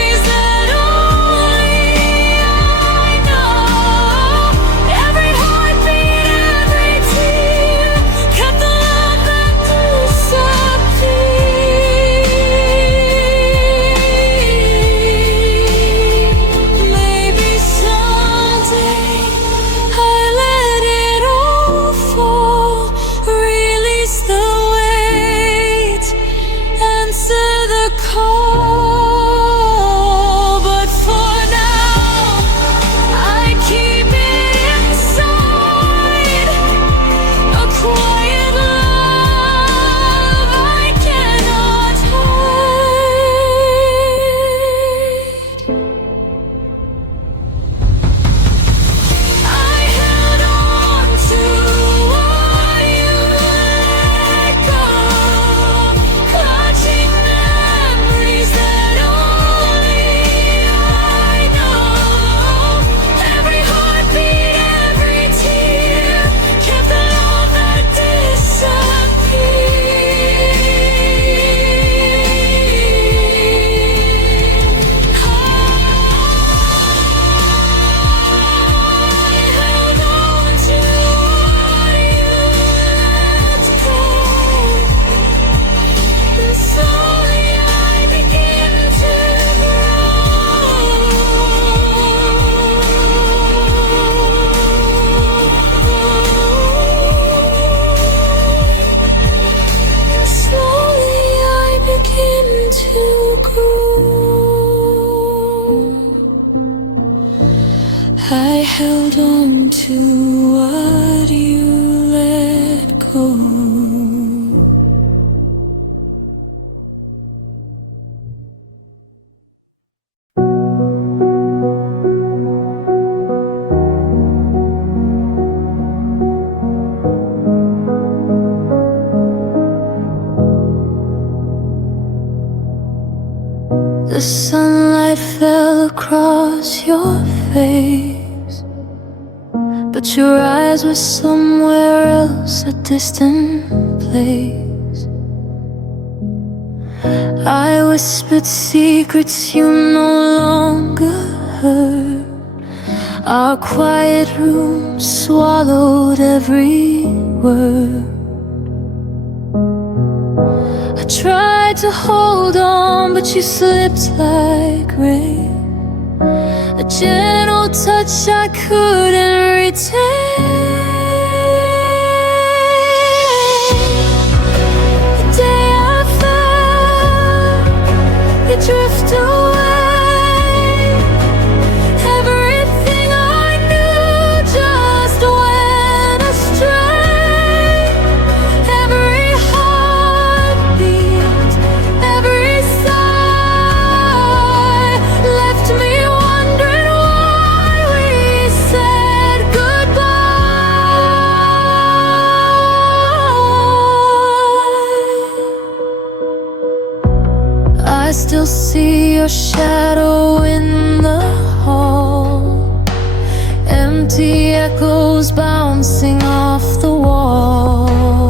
held on to what you let go. The sunlight fell across your face, but your eyes were somewhere else, a distant place. I whispered secrets you no longer heard. Our quiet room swallowed every word. I tried to hold on, but you slipped like rain, a gentle touch I couldn't retain. The day I felt you drift away, everything I knew just went astray. Every heartbeat, every sigh left me wondering why we said goodbye. I still see your shadow in the hall, empty echoes bouncing off the walls.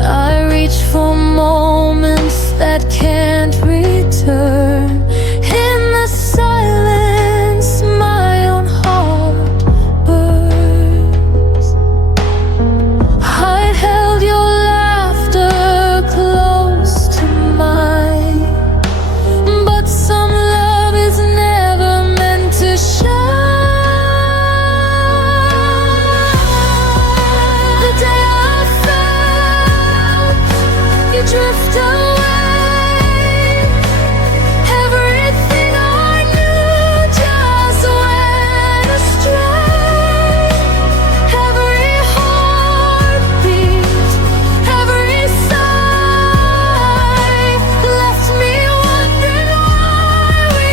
I reach for moments that can't return. In the silence, my own heart burns. I held your laughter close to mine, but some love is never meant to shine. The day I felt you drift away, everything I knew just went astray. Every heartbeat, every sigh left me wondering why we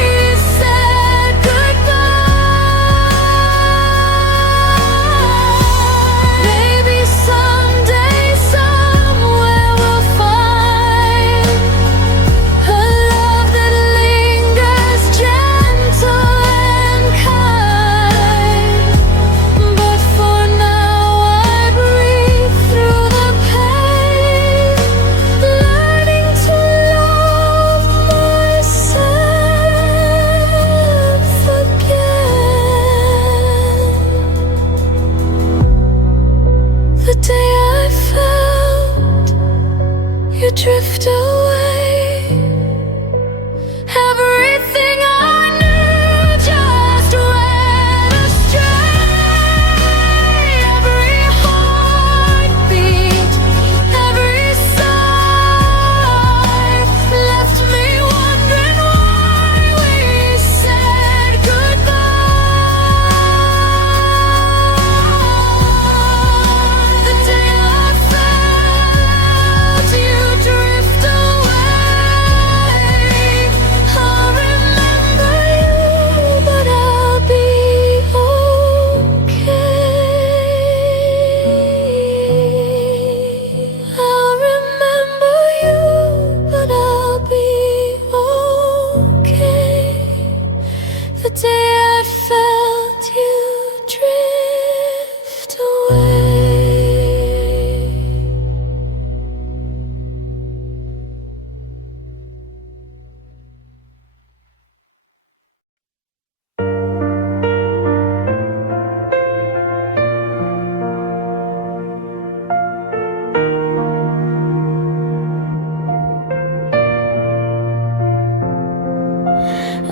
said goodbye. Maybe someday, somewhere we'll find a love that lingers gentle and kind. But for now I breathe through the pain, learning to love myself again. The day I felt you drift away, everything I knew just went astray. Every heartbeat, every sigh left me wondering why we said goodbye. The day I felt you drift away, I remember you, but I'll be okay. I'll remember you, but I'll be okay. The day I felt you drift away.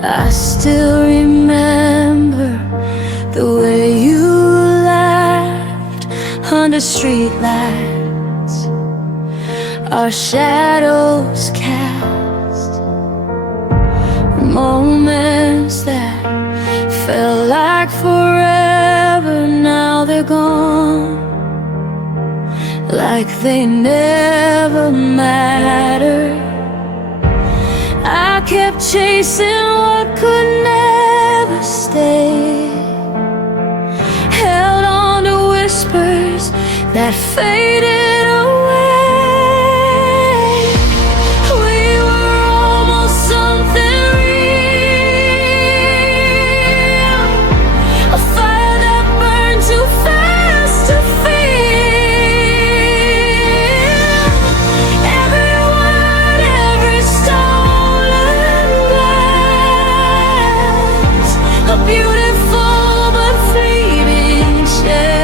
I still remember the way you laughed under streetlights, our shadows cast, moments that Felt like forever, now they're gone, like they never mattered. I kept chasing what could never stay, held on to whispers that faded away. We were almost something real, a fire that burned too fast to feel. Every word, every stolen glance, a beautiful but fleeting chance.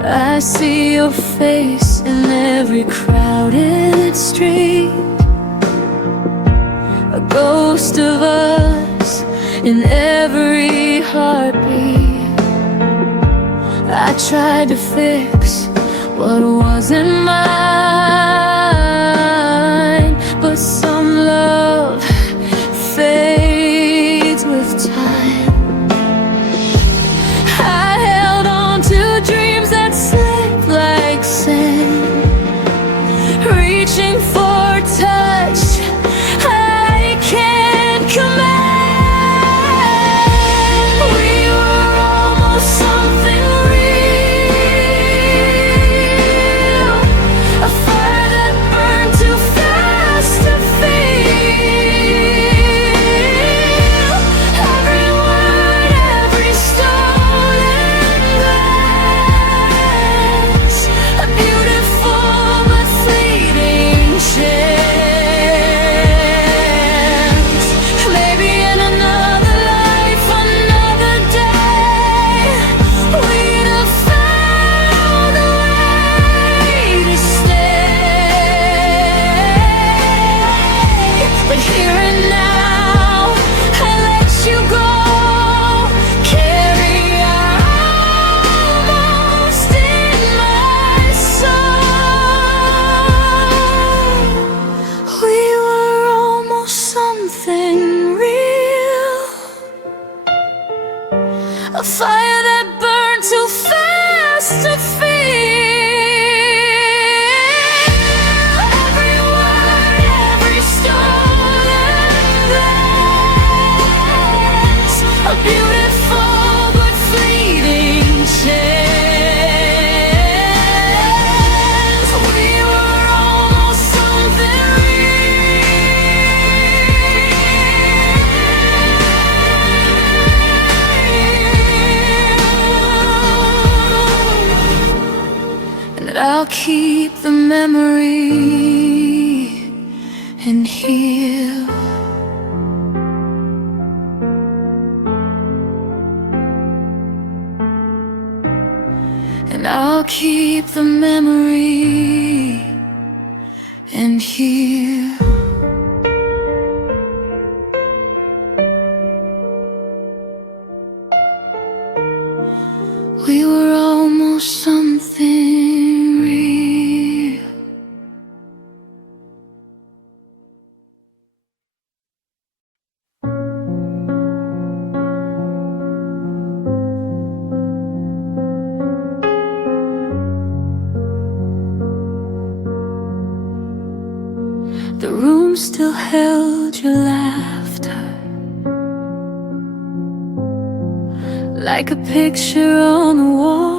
I see your face in every crowded street, a ghost of us in every heartbeat. I tried to fix what wasn't mine, but some love fades with time. I held on to dreams that slipped like sand, reaching for touch I can't command. We were almost something real, a fire that burned too fast to feel. Every word, every stolen glance, a beautiful but fleeting chance. Maybe in another life, another day, we'd have found a way to stay. But here and now, I let you go, carry our almost in my soul. We were almost something real, a fire that burned too fast to feel. Every word, every stolen glance, a beautiful but fleeting chance. We were almost something real. And I'll keep the memory and heal. And I'll keep the memory and heal. We were almost something real. The room still held your laughter, like a picture on the wall.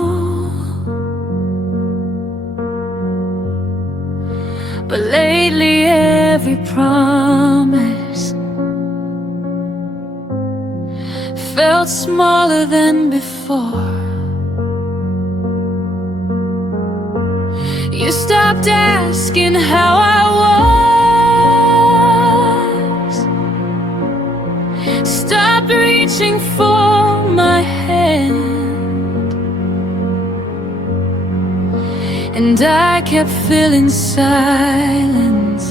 But lately every promise felt smaller than before. You stopped asking how I was, stopped reaching for my hand, and I kept filling silence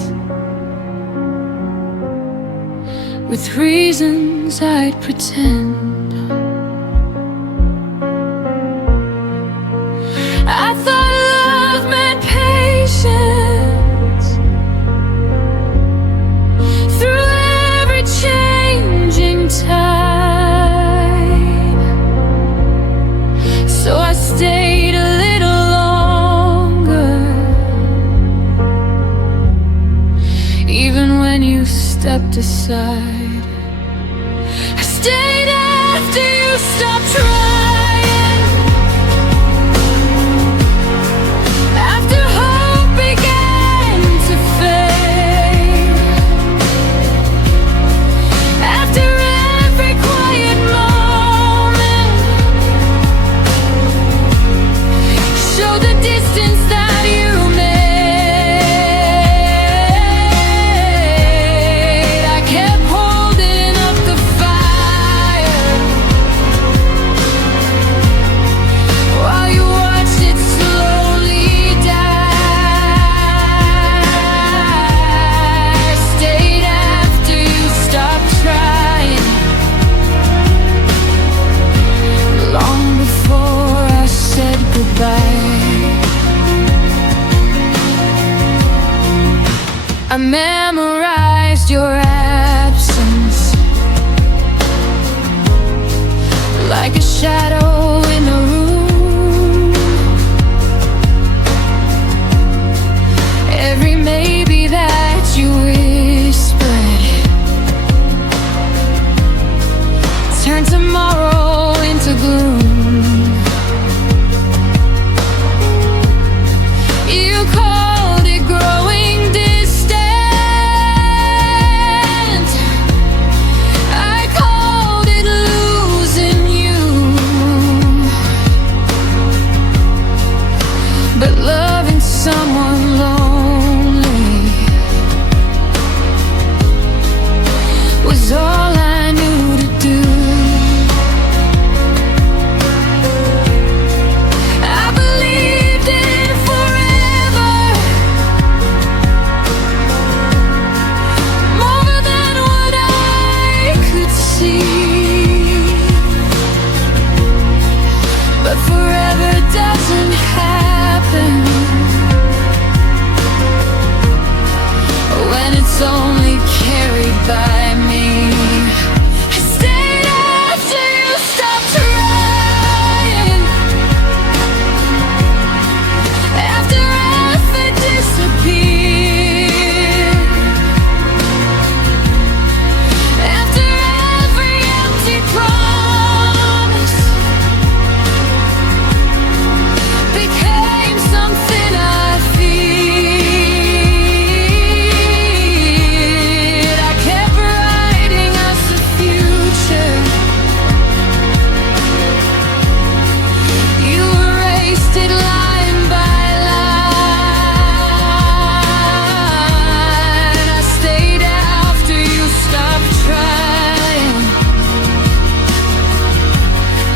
with reasons I'd pretend. stepped aside. I stayed after you stopped trying. After hope began to fade. After every quiet moment showed the distance that you made. I kept holding up the fire while you watched it slowly die. Stayed after you stopped trying, long before I said goodbye. I memorized your absence like a shadow in a room. Every maybe that you whispered turned tomorrow into gloom. You called it growing distant. I called it losing you. But loving someone lonely was all I knew to do. I believed in forever, more than what I could see. But forever doesn't happen when it's only carried by me. I stayed after you stopped trying. After effort disappeared. After every empty promise became something I feared. I kept writing us a future. You erased it line by line. I stayed after you stopped trying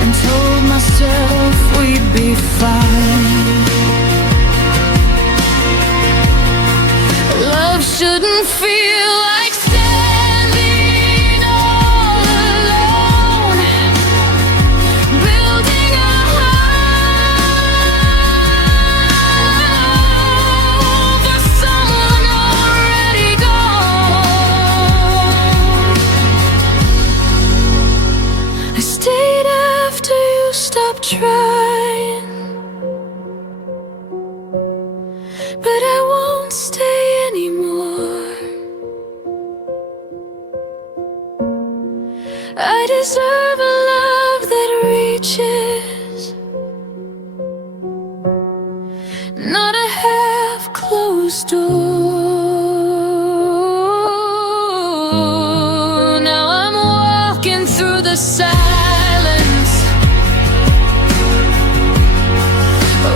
and told myself we'd be fine. Love shouldn't feel like standing all alone, building a home for someone already gone. I stayed after you stopped trying, but I won't stay anymore. I deserve a love that reaches, not a half-closed door. Now I'm walking through the silence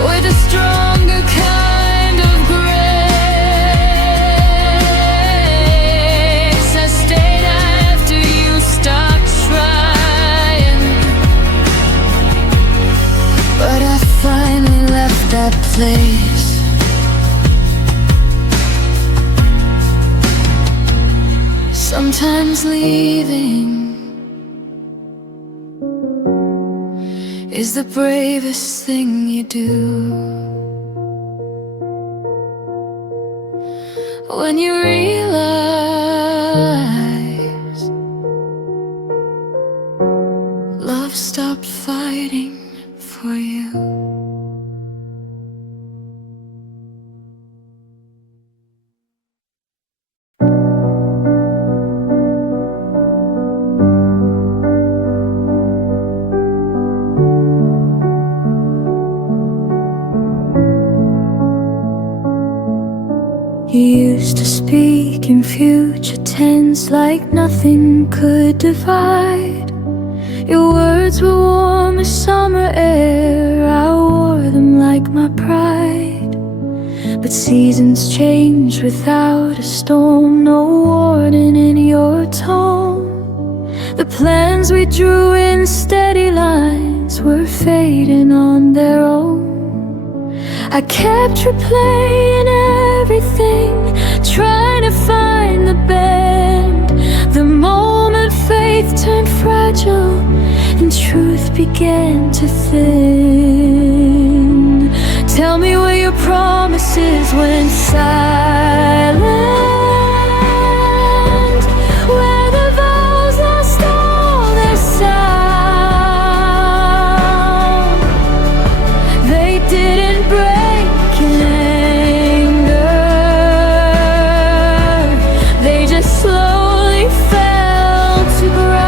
with a stronger kind of grace. I stayed after you stopped trying, but I finally left that place. Sometimes leaving is the bravest thing you do. When you realize love stopped fighting for you. making future tense like nothing could divide. Your words were warm as summer air, I wore them like my pride. But seasons change without a storm, no warning in your tone. The plans we drew in steady lines were fading on their own. I kept replaying everything, trying to find the bend. The moment faith turned fragile and truth began to thin. Tell me where your promises went silent, where the vows lost all their sound. They didn't break in anger, they just slowly fell to ground.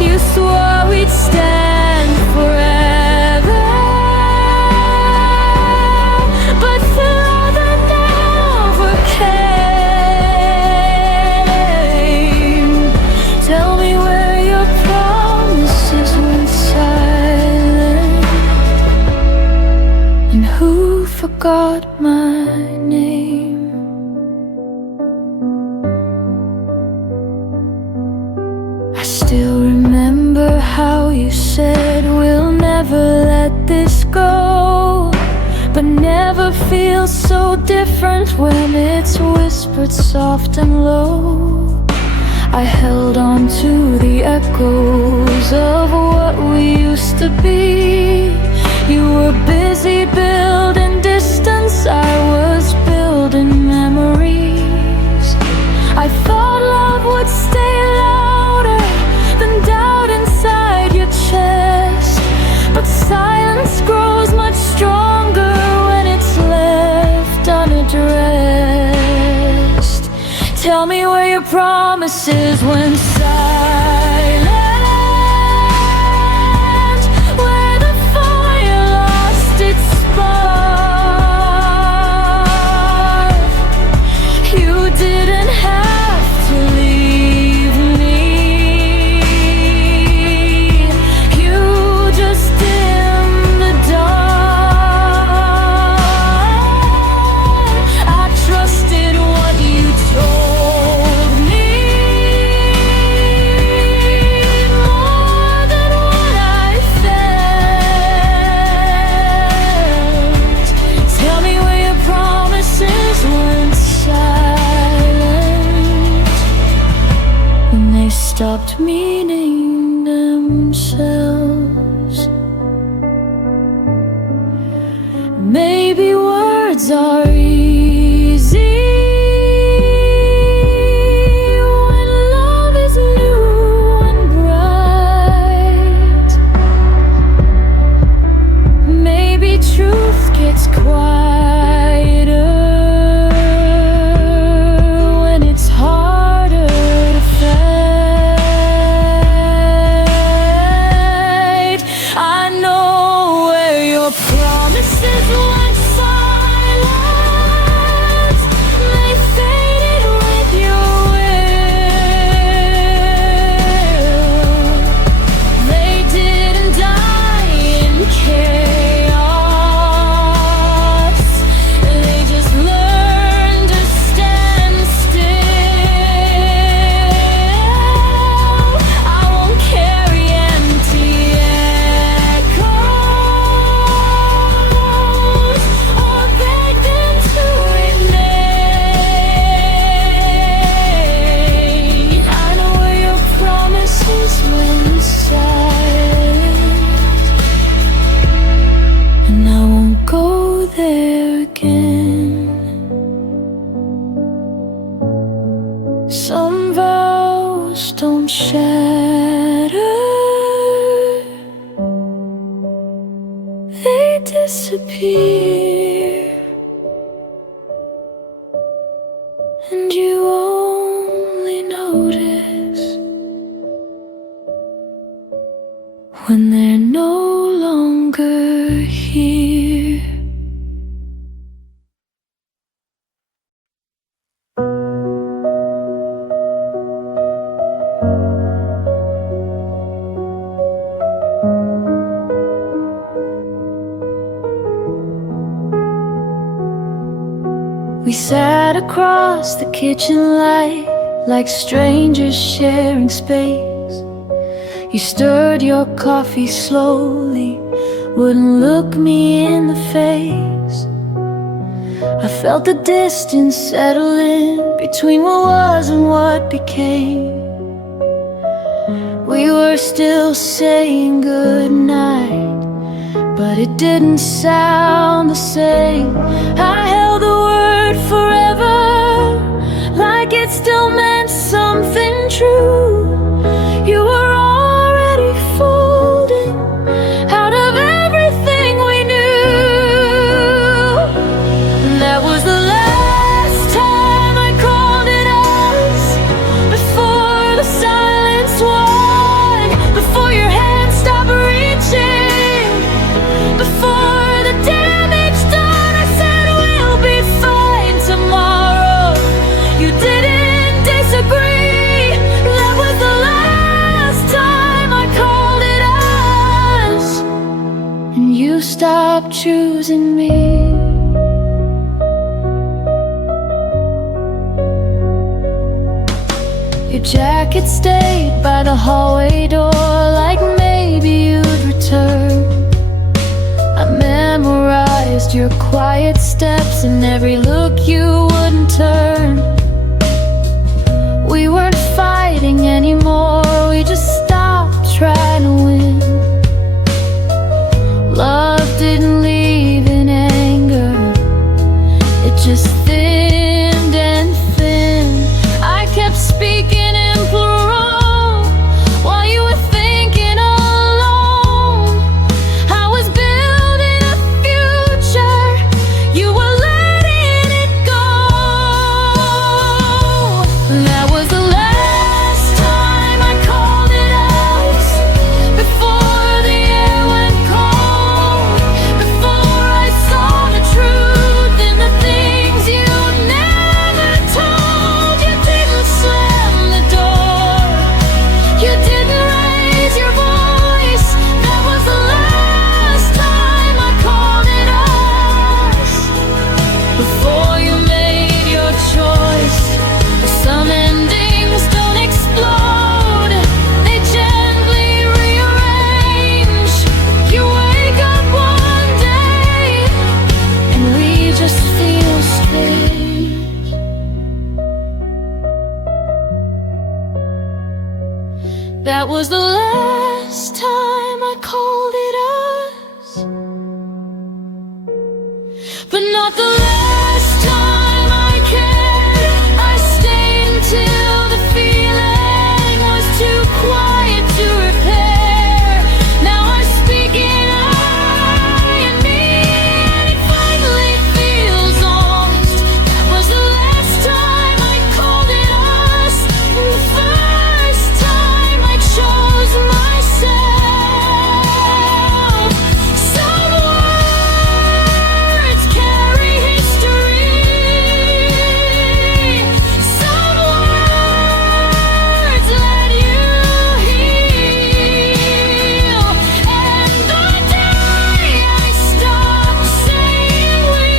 You swore we'd stand forever, but through all that never came. Tell me where your promises went silent, and who forgot my name. I still remember how you said we'll never let this go, but never feels so different when it's whispered soft and low. I held on to the echoes of what we used to be. You were busy building distance, I was building memories. I thought love would stay louder than doubt inside your chest, but silence grows much stronger when it's left unaddressed. Tell me where your promises went silent, where the fire lost its spark. You didn't have to leave me, you just dimmed the dark. I trusted what you told me more than what I felt. Tell me where your promises went silent, when they stopped meaning themselves. Maybe words are easy when love is new and bright. Maybe truth gets quieter when it's harder to fight. I know where your promises went silent, We sat across the kitchen light like strangers sharing space. You stirred your coffee slowly, wouldn't look me in the face. I felt the distance settle in between what was and what became. We were still saying goodnight, but it didn't sound the same. I held the word forever like it still meant something true. You were already folding out of everything we knew. And that was the last time I called it us, before the silence won, before your hand stopped reaching, before the damage done. I said we'll be fine tomorrow. You didn't disagree. That was the last time I called it us, and you stopped choosing me. Your jacket stayed by the hallway door, like maybe you'd return. I memorized your quiet steps and every look you wouldn't turn. We weren't fighting anymore, we just stopped trying to win. Love didn't leave in anger, it just thinned and thinned. I kept speaking in plural while you were thinking alone. I was building a future, you were letting it go. That was the last time I called it us, before the air went cold, before I saw the truth in the things you never told. You didn't slam the door, you didn't raise your voice. That was the last time I called it us, before you made your choice. Some endings don't explode, they gently rearrange. You wake up one day and we just feel strange. That was the last time I called it us, but not the last time I cared. I stayed until the feeling was too quiet to repair. Now I speak in I and me, and it finally feels honest. That was the last time I called it us, and the first time I chose myself. Some words carry history, some words let you heal. And the day I stopped saying we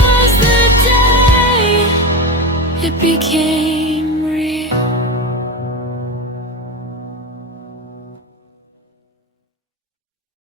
was the day it became